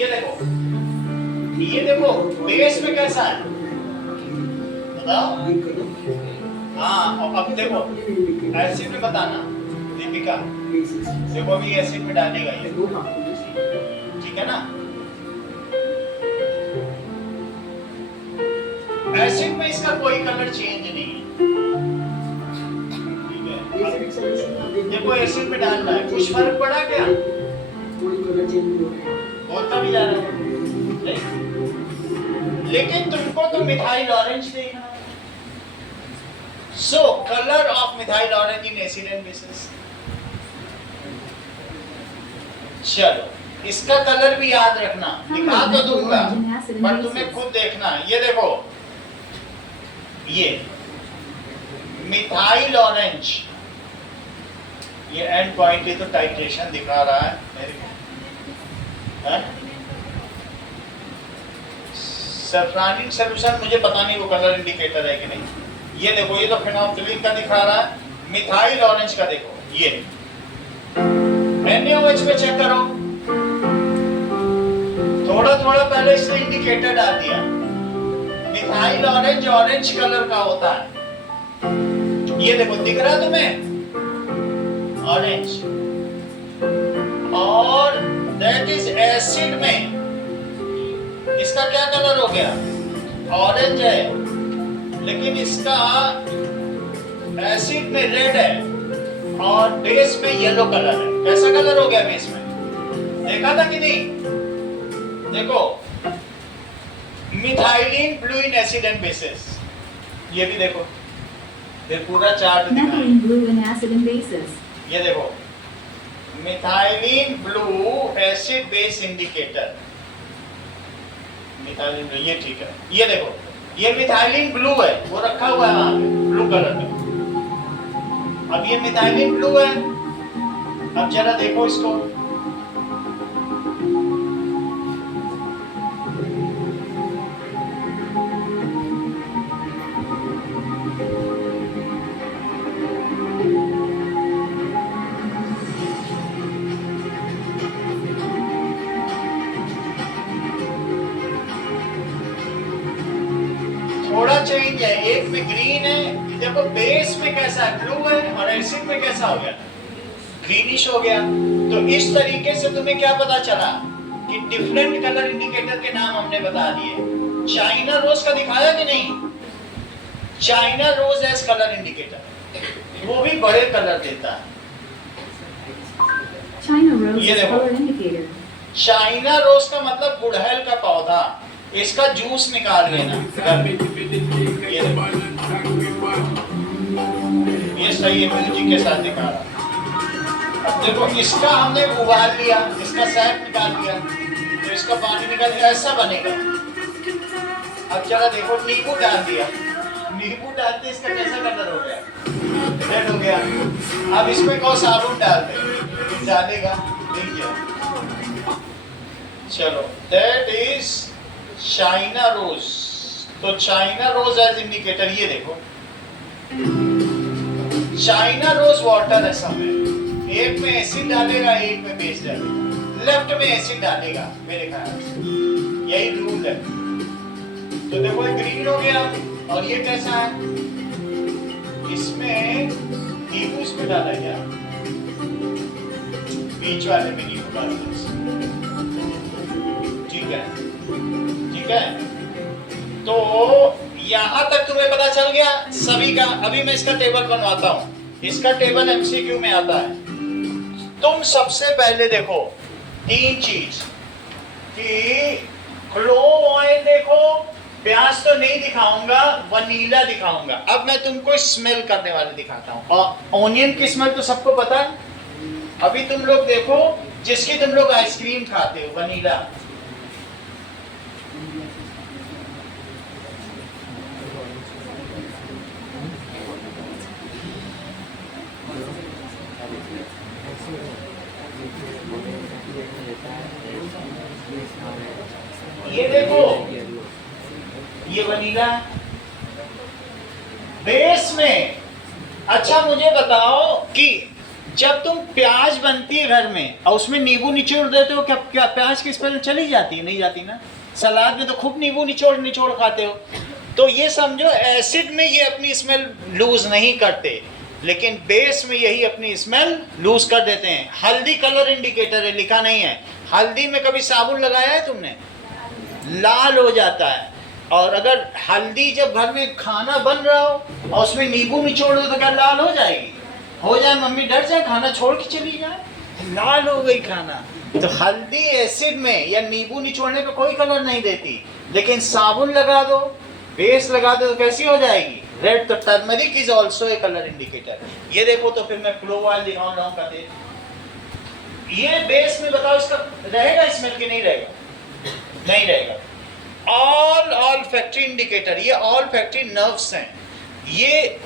ये देखो, ये देखो बेस में कैसा है बताओ। हाँ, और अब देखो एसिड में बताना दीपिका, देखो अभी एसिड में डालेगा ये, ठीक है ना? एसिड में इसका कोई कलर चेंज नहीं है, ठीक है? देखो एसिड में डाल रहा है, कुछ फर्क पड़ा क्या? होता भी जा रहा है नहीं? लेकिन तुमको तो मिथाइल ऑरेंज देखना है। So color of methyl orange in acid and bases। चलो, इसका कलर भी याद रखना, दिखा तो दूंगा, पर तुम्हें खुद देखना है। ये देखो, ये मिथाइल ऑरेंज, ये एंड पॉइंट ही तो टाइट्रेशन दिखा रहा है मेरे को। सल्फोनिक सॉल्यूशन मुझे पता नहीं वो कलर इंडिकेटर है कि नहीं। ये देखो, ये तो फिनोल्फ्थलीन का दिखा रहा है, मिथाइल ऑरेंज का देखो, ये NaOH पे चेक करो, थोड़ा थोड़ा पहले इसने इंडिकेटर डाल दिया। मिथाइल ऑरेंज ऑरेंज कलर का होता है, ये देखो दिख रहा तुम्हें ऑरेंज, और दैट इज एसिड में इसका क्या कलर हो गया, ऑरेंज है, लेकिन इसका एसिड में रेड है और बेस में येलो कलर है। कैसा कलर हो गया बेस में, देखा था कि नहीं? देखो, methylene blue in acid and bases, ये भी देखो, ये पूरा चार्ट दिखा है। Methylene blue in acid and bases. ये देखो, methylene blue acid base indicator, methylene blue, ये ठीक है। ये देखो, ये मिथाइलिन ब्लू है, वो रखा हुआ है वहां पे ब्लू कलर में। अब ये मिथाइलिन ब्लू है, अब जरा देखो इसको, थोड़ा चेंज है, एक में ग्रीन है, देखो बेस में कैसा है, ब्लू है, और एसिड में कैसा हो गया, ग्रीनिश हो गया। तो इस तरीके से तुम्हें क्या पता चला कि डिफरेंट कलर इंडिकेटर के नाम हमने बता दिए। चाइना रोज का दिखाया कि नहीं? China rose as colour indicator, वो भी बड़े कलर देता है। China rose ये is देखो। color indicator. चाइना रोज का मतलब गुड़हल का पौधा, इसका जूस निकाल लेना। ये सही है, म्यूजिक के साथ दिखा रहा। अब देखो, इसका हमने उबाल लिया, इसका सैप निकाल लिया, तो इसका पानी निकाल लिया, ऐसा बनेगा। अब चला देखो, नींबू डाल दिया, नींबू डालते इसका कैसा कलर हो गया, रेड हो गया। अब इसमें कौन साबुन डाल दे, डालेगा नहीं गया। चलो, दैट इज चाइना रोज। तो चाइना रोज एज इंडिकेटर, ये देखो, चाइना रोज वाटर है सब में, एक में एसिड डालेगा, एक में बेस डालेगा, लेफ्ट में एसिड डालेगा मेरे ख्याल से, यही रूल है। तो देखो, ये ग्रीन हो गया, और ये कैसा है, इसमें नींबू इसमें डाला गया, बीच वाले में नींबू डाल दिया, ठीक है, ठीक है। तो यहां तक तुम्हें पता चल गया सभी का। अभी मैं इसका टेबल बनवाता हूं, इसका टेबल एमसीक्यू में आता है। तुम सबसे पहले देखो 3 चीज कि क्लोव ऑयल देखो, प्याज तो नहीं दिखाऊंगा, वनीला दिखाऊंगा। अब मैं तुमको स्मेल करने वाले दिखाता हूं। और ऑनियन की स्मेल तो सबको पता है। अभी तुम लोग देखो, जिसकी तुम लोग आइसक्रीम खाते हो, वनीला, ये देखो, ये वनीला बेस में। अच्छा, मुझे बताओ कि जब तुम प्याज बनती है घर में और उसमें नींबू निचोड़ देते हो, क्या प्याज की स्मेल चली जाती है? नहीं जाती ना। सलाद में तो खूब नींबू निचोड़ निचोड़ खाते हो। तो ये समझो, एसिड में ये अपनी स्मेल लूज नहीं करते, लेकिन बेस में यही अपनी स्मेल लूज कर देते हैं। हल्दी कलर इंडिकेटर है, लिखा नहीं है। हल्दी में कभी साबुन लगाया है तुमने? लाल हो जाता है। और अगर हल्दी जब घर में खाना बन रहा हो और उसमें नींबू निचोड़ दो तो क्या लाल हो जाएगी? हो जाए, मम्मी डर जाए, खाना छोड़ के चली जाए, लाल हो गई खाना। तो हल्दी एसिड में या नींबू निचोड़ने पे कोई कलर नहीं देती, लेकिन साबुन लगा दो, बेस लगा दो तो कैसी हो जाएगी? रेड। तो turmeric is also a colour indicator. ये देखो, तो फिर मैं क्लोव ऑयल दिखाऊं लॉन्ग का दे। ये बेस में बताओ, इसका रहेगा स्मेल कि नहीं रहेगा? नहीं रहेगा। ऑल फैक्ट्री इंडिकेटर, ये ऑल फैक्ट्री नर्व्स हैं। ये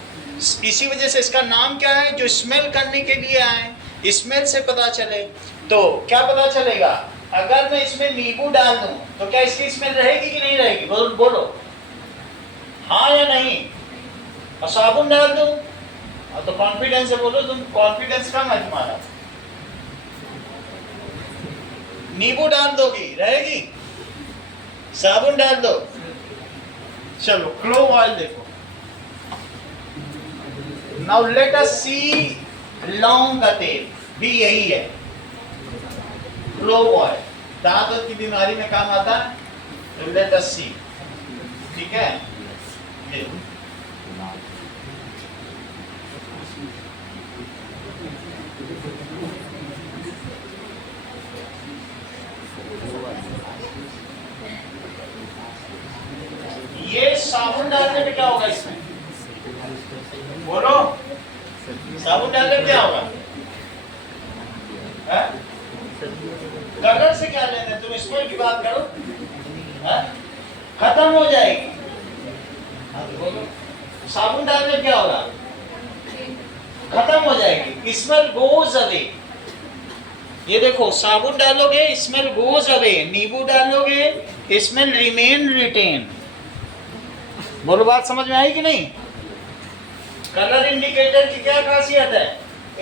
इसी वजह से इसका नाम क्या है, जो स्मेल करने के लिए आए, स्मेल से पता चले। तो क्या पता चलेगा? अगर मैं इसमें नींबू डाल दूं तो क्या इसकी स्मेल रहेगी कि नहीं रहेगी? बोलो हाँ या नहीं। और साबुन डाल दूं तो कॉन्फिडेंस से बोलो, तुम कॉन्फिडेंस कम है तुम्हारा। नींबू डाल दोगी, रहेगी? साबुन डाल दो। चलो, क्लोव ऑयल देखो। नाउ लेट अस सी लौंग का तेल भी यही है। क्लोव ऑयल दांत की बीमारी में काम आता है, तो लेट अस सी, ठीक है। ये साबुन डालने में क्या होगा इसमें, बोलो, साबुन डालने में क्या होगा, है? कलर से क्या लेना है, तुम स्मेल की बात करो, है? खत्म हो जाएगी। हाँ तो बोलो, साबुन डालने में क्या होगा, खत्म हो जाएगी, स्मेल गोज अवे। ये देखो, साबुन डालोगे स्मेल गोज अवे, नींबू डालोगे स्मेल रिमेन रिटेन। बोलो, बात समझ में आई कि नहीं? कलर इंडिकेटर की क्या खासियत है,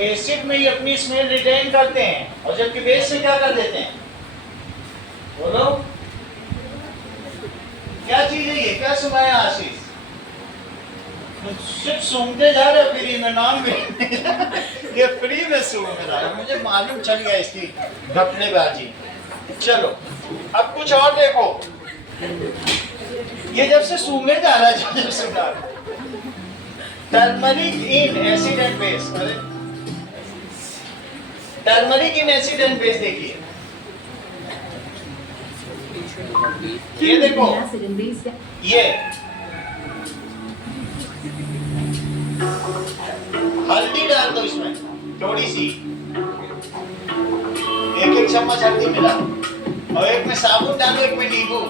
एसिड में ही अपनी स्मेल रिटेन करते हैं, और जबकि बेस में क्या कर देते हैं, बोलो क्या चीज है ये, क्या सुनाया आशीष, सिर्फ सूंघते जा रहे फ्री में, नाम भी ये फ्री में सूंघ रहा है, मुझे मालूम चल गया इसकी घपलेबाजी। चलो अब कुछ और देखो, ये जब से सूंघे जा रहा है, जब सुना turmeric in acid and base, अरे turmeric in acid and base देखिए, ये देखो, Acid and base. ये हल्दी डाल दो इसमें थोड़ी सी, एक चम्मच हल्दी मिला, और एक में साबुन डालो, एक में नींबू,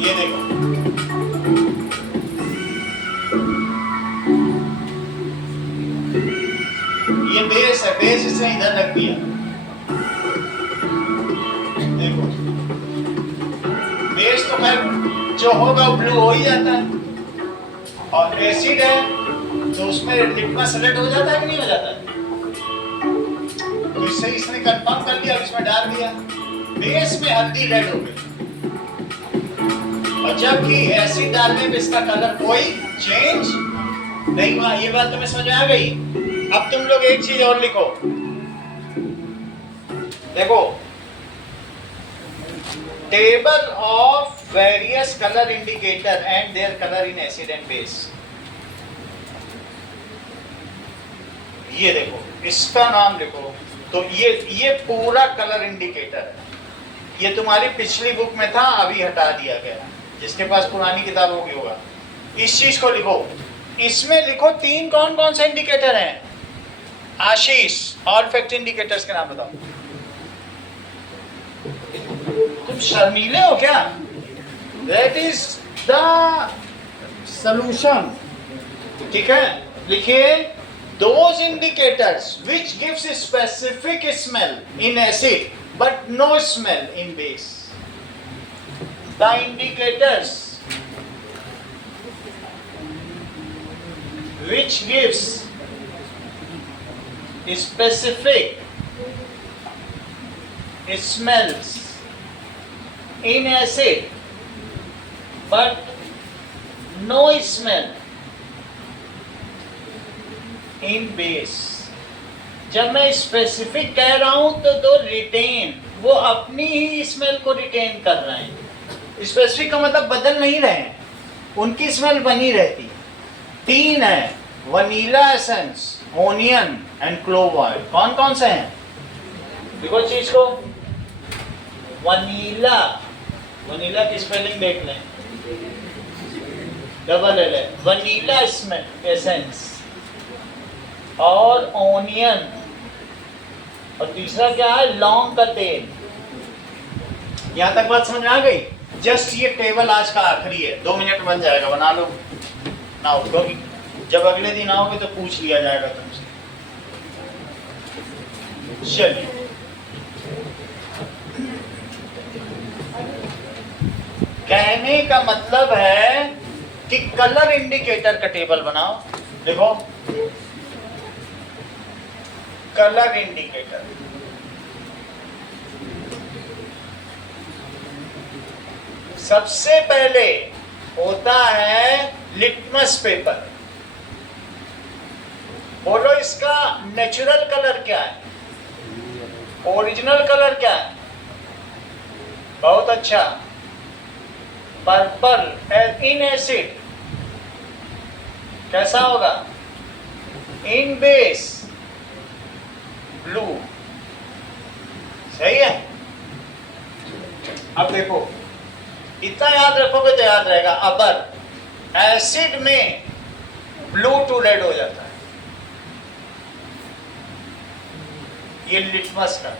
ये देखो, ये बेस है, बेस इसने इधर रख दिया, देखो बेस तो खैर जो होगा ब्लू हो ही जाता है, और एसिड है तो उसमें लिटमस रेड हो जाता है कि नहीं हो जाता है, तो इससे इसने कंफर्म कर लिया, इसमें डाल दिया, बेस में हल्दी रेड हो गई, और जबकि एसिड डालने में इसका कलर कोई चेंज नहीं हुआ। ये बात तुम्हें समझ में आ गई? अब तुम लोग एक चीज और लिखो, देखो, table of various colour indicator and their colour in acid and base. ये देखो, इसका नाम लिखो, तो ये पूरा कलर इंडिकेटर है, ये तुम्हारी पिछली बुक में था, अभी हटा दिया गया, जिसके पास पुरानी किताब होगी होगा। इस चीज को लिखो, इसमें लिखो तीन कौन कौन से इंडिकेटर हैं, आशीष, ऑल फैक्ट इंडिकेटर्स के नाम बताओ। तुम शर्मीले हो क्या? दैट इज द सॉल्यूशन, ठीक है। लिखिए, those indicators which gives specific smell in acid but no smell in base. The indicators which gives specific smells in acid but no smell in base। जब मैं स्पेसिफिक कह रहा हूं तो retain, वो अपनी ही स्मेल को रिटेन कर रहे हैं। स्पेसिफिक का मतलब बदल नहीं रहे हैं, उनकी स्मेल बनी रहती। तीन है, vanilla essence, onion and clove oil. कौन कौन से हैं? देखो चीज को, वनीला, वनीला की स्पेलिंग देख लें, डबल एल है, वनीला स्मेल एसेंस, और ओनियन, और तीसरा क्या है, लौंग का तेल। यहां तक बात समझ में आ गई? जस्ट ये टेबल आज का आखिरी है, 2 मिनट बन जाएगा, बना लो ना, क्योंकि जब अगले दिन आओगे तो पूछ लिया जाएगा तुमसे। चलिए, कहने का मतलब है कि कलर इंडिकेटर का टेबल बनाओ। देखो, कलर इंडिकेटर, सबसे पहले होता है लिटमस पेपर। बोलो, इसका नेचुरल कलर क्या है? ओरिजिनल कलर क्या है? बहुत अच्छा, पर्पल इन एसिड कैसा होगा? इन बेस ब्लू। सही है। अब देखो, इतना याद रखोगे तो याद रहेगा। अबर एसिड में ब्लू टू रेड हो जाता है, ये लिटमस का।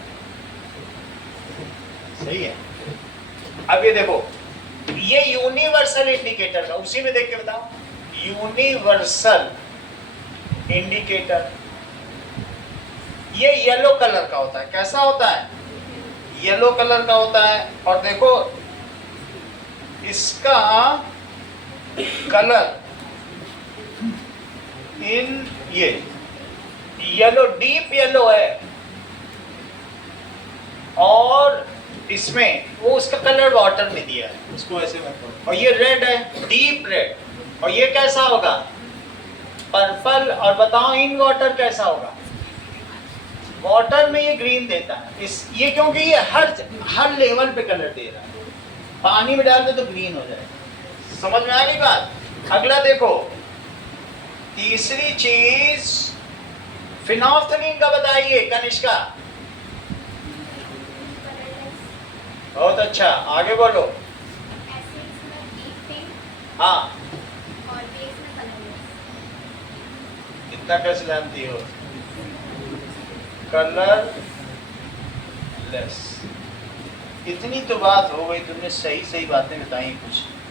सही है। अब ये देखो, ये यूनिवर्सल इंडिकेटर का, उसी में देख के बताओ। यूनिवर्सल इंडिकेटर ये येलो कलर का होता है। कैसा होता है? येलो कलर का होता है। और देखो इसका कलर इन ये येलो, डीप येलो है, और इसमें वो उसका कलर वाटर में दिया है, उसको ऐसे मत करो। और ये रेड है, डीप रेड। और ये कैसा होगा? पर्पल। और बताओ इन वाटर कैसा होगा? वाटर में ये ग्रीन देता है। ये क्योंकि ये हर लेवल पे कलर दे रहा है। पानी में डाल दे तो ग्रीन हो जाएगा। समझ में आ गई बात? अगला देखो, तीसरी चीज फिनोल्फ्थलीन का बताइए कनिष्का। बहुत अच्छा, आगे बोलो। एसिड्स में डीप पिंक हाँ, और बेस में कलरलेस। इतना कैसे जानती हो? Colour less. इतनी तो बात हो गई, तुमने सही सही बातें बताई।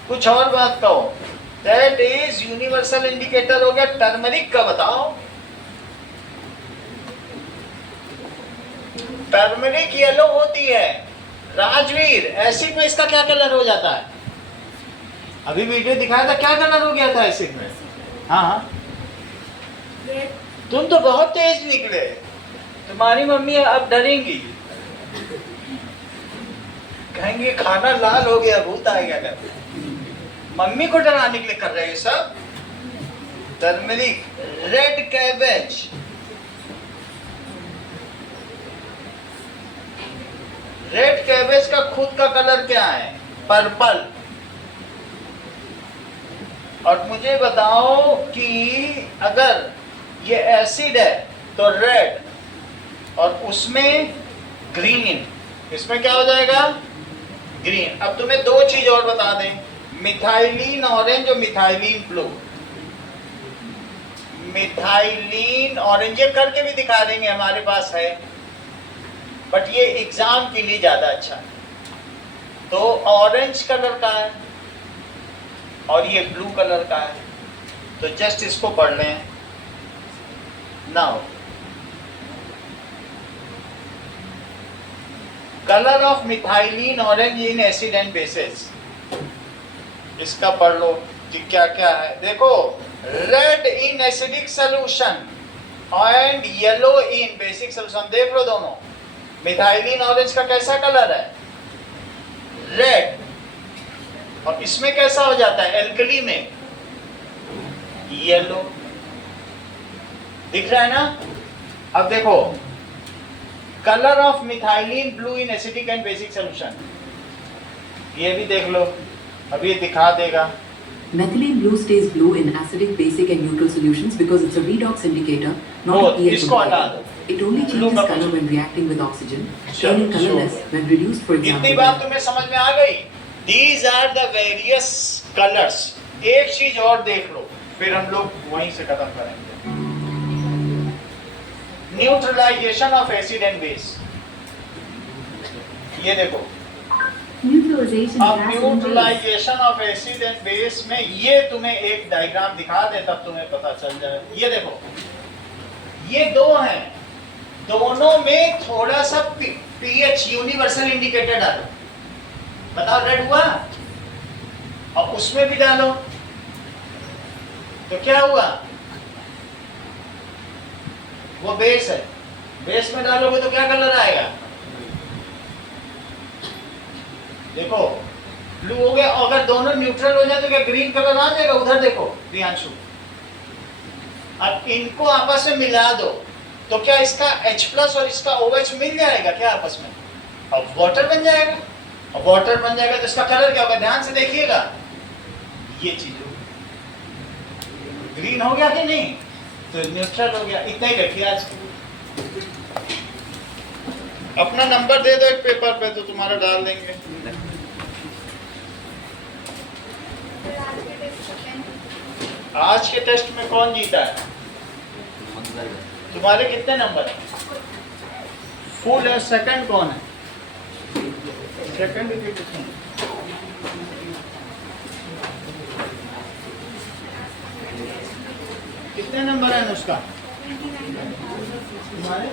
कुछ और बात कहो। दैट इज यूनिवर्सल इंडिकेटर हो गया। टर्मरिक का बताओ। टर्मरिक येलो होती है। राजवीर, एसिड में इसका क्या कलर हो जाता है? अभी वीडियो दिखाया था, क्या कलर हो गया था एसिड में? हाँ हाँ, तुम तो बहुत तेज निकले। तुम्हारी मम्मी अब डरेंगी, कहेंगे खाना लाल हो गया, भूत आ गया घर। मम्मी को डराने के लिए कर रहे हैं सब। Turmeric, red cabbage, red cabbage का खुद का कलर क्या है? पर्पल। और मुझे बताओ कि अगर ये एसिड है तो रेड, और उसमें ग्रीन, इसमें क्या हो जाएगा? ग्रीन। अब तुम्हें दो चीज और बता दें, मिथाइलिन ऑरेंज और मिथाइलिन ब्लू। मिथाइलिन ऑरेंज ये करके भी दिखा देंगे, हमारे पास है, बट ये एग्जाम के लिए ज्यादा अच्छा है। तो ऑरेंज कलर का है और ये ब्लू कलर का है, तो जस्ट इसको पढ़ लें। Now colour of methylene orange in acid and bases, इसका पढ़ लो कि क्या क्या है। देखो, red in acidic solution and yellow in basic solution. देख लो दोनों। मिथाइलिन ऑरेंज का कैसा कलर है? रेड। और इसमें कैसा हो जाता है? एल्कली में येलो। दिख रहा है ना? अब देखो, colour of methylene blue in acidic and basic solution, ये भी देख लो, अभी ये दिखा देगा। Methylene blue stays blue in acidic, basic and neutral solutions because it's a redox indicator, not a pH इसको हटा indicator. दो। It only Blue changes का color कुछ- when reacting with oxygen, चलो, turning colorless sure. when reduced, for इतनी example. बात तुम्हें समझ में आ गई? These are the various colors। एक चीज और देख लो, फिर हम लोग वहीं से खत्म करेंगे। Neutralization of acid and base, ये देखो। Neutralization अब of acid and base. Neutralization of acid and base में ये तुम्हें एक डायग्राम दिखा दे, तब तुम्हें पता चल जाए। ये देखो, ये दो हैं, दोनों में थोड़ा सा पीएच यूनिवर्सल इंडिकेटर डालो। बताओ रेड हुआ, और उसमें भी डालो तो क्या हुआ? वो बेस है, बेस में डालोगे तो क्या कलर आएगा? देखो, ब्लू हो गया। अगर दोनों न्यूट्रल हो जाए तो क्या ग्रीन कलर आ जाएगा? उधर देखो प्रियांशु। अब इनको आपस में मिला दो, तो क्या इसका H प्लस और इसका OH मिल जाएगा क्या आपस में? अब वाटर बन जाएगा। अब वाटर बन जाएगा तो इसका कलर क्या होगा? ध्यान से देखिएगा, ये चीज ग्रीन हो गया कि नहीं? तो न्यूट्रल हो गया। इतना ही रखिए आज के लिए। अपना नंबर दे दो एक पेपर पे तो तुम्हारा डाल देंगे। आज के टेस्ट में कौन जीता है? तुम्हारे कितने नंबर है? फुल है। सेकंड कौन है? सेकंड कितने नंबर है उसका? तुम्हारे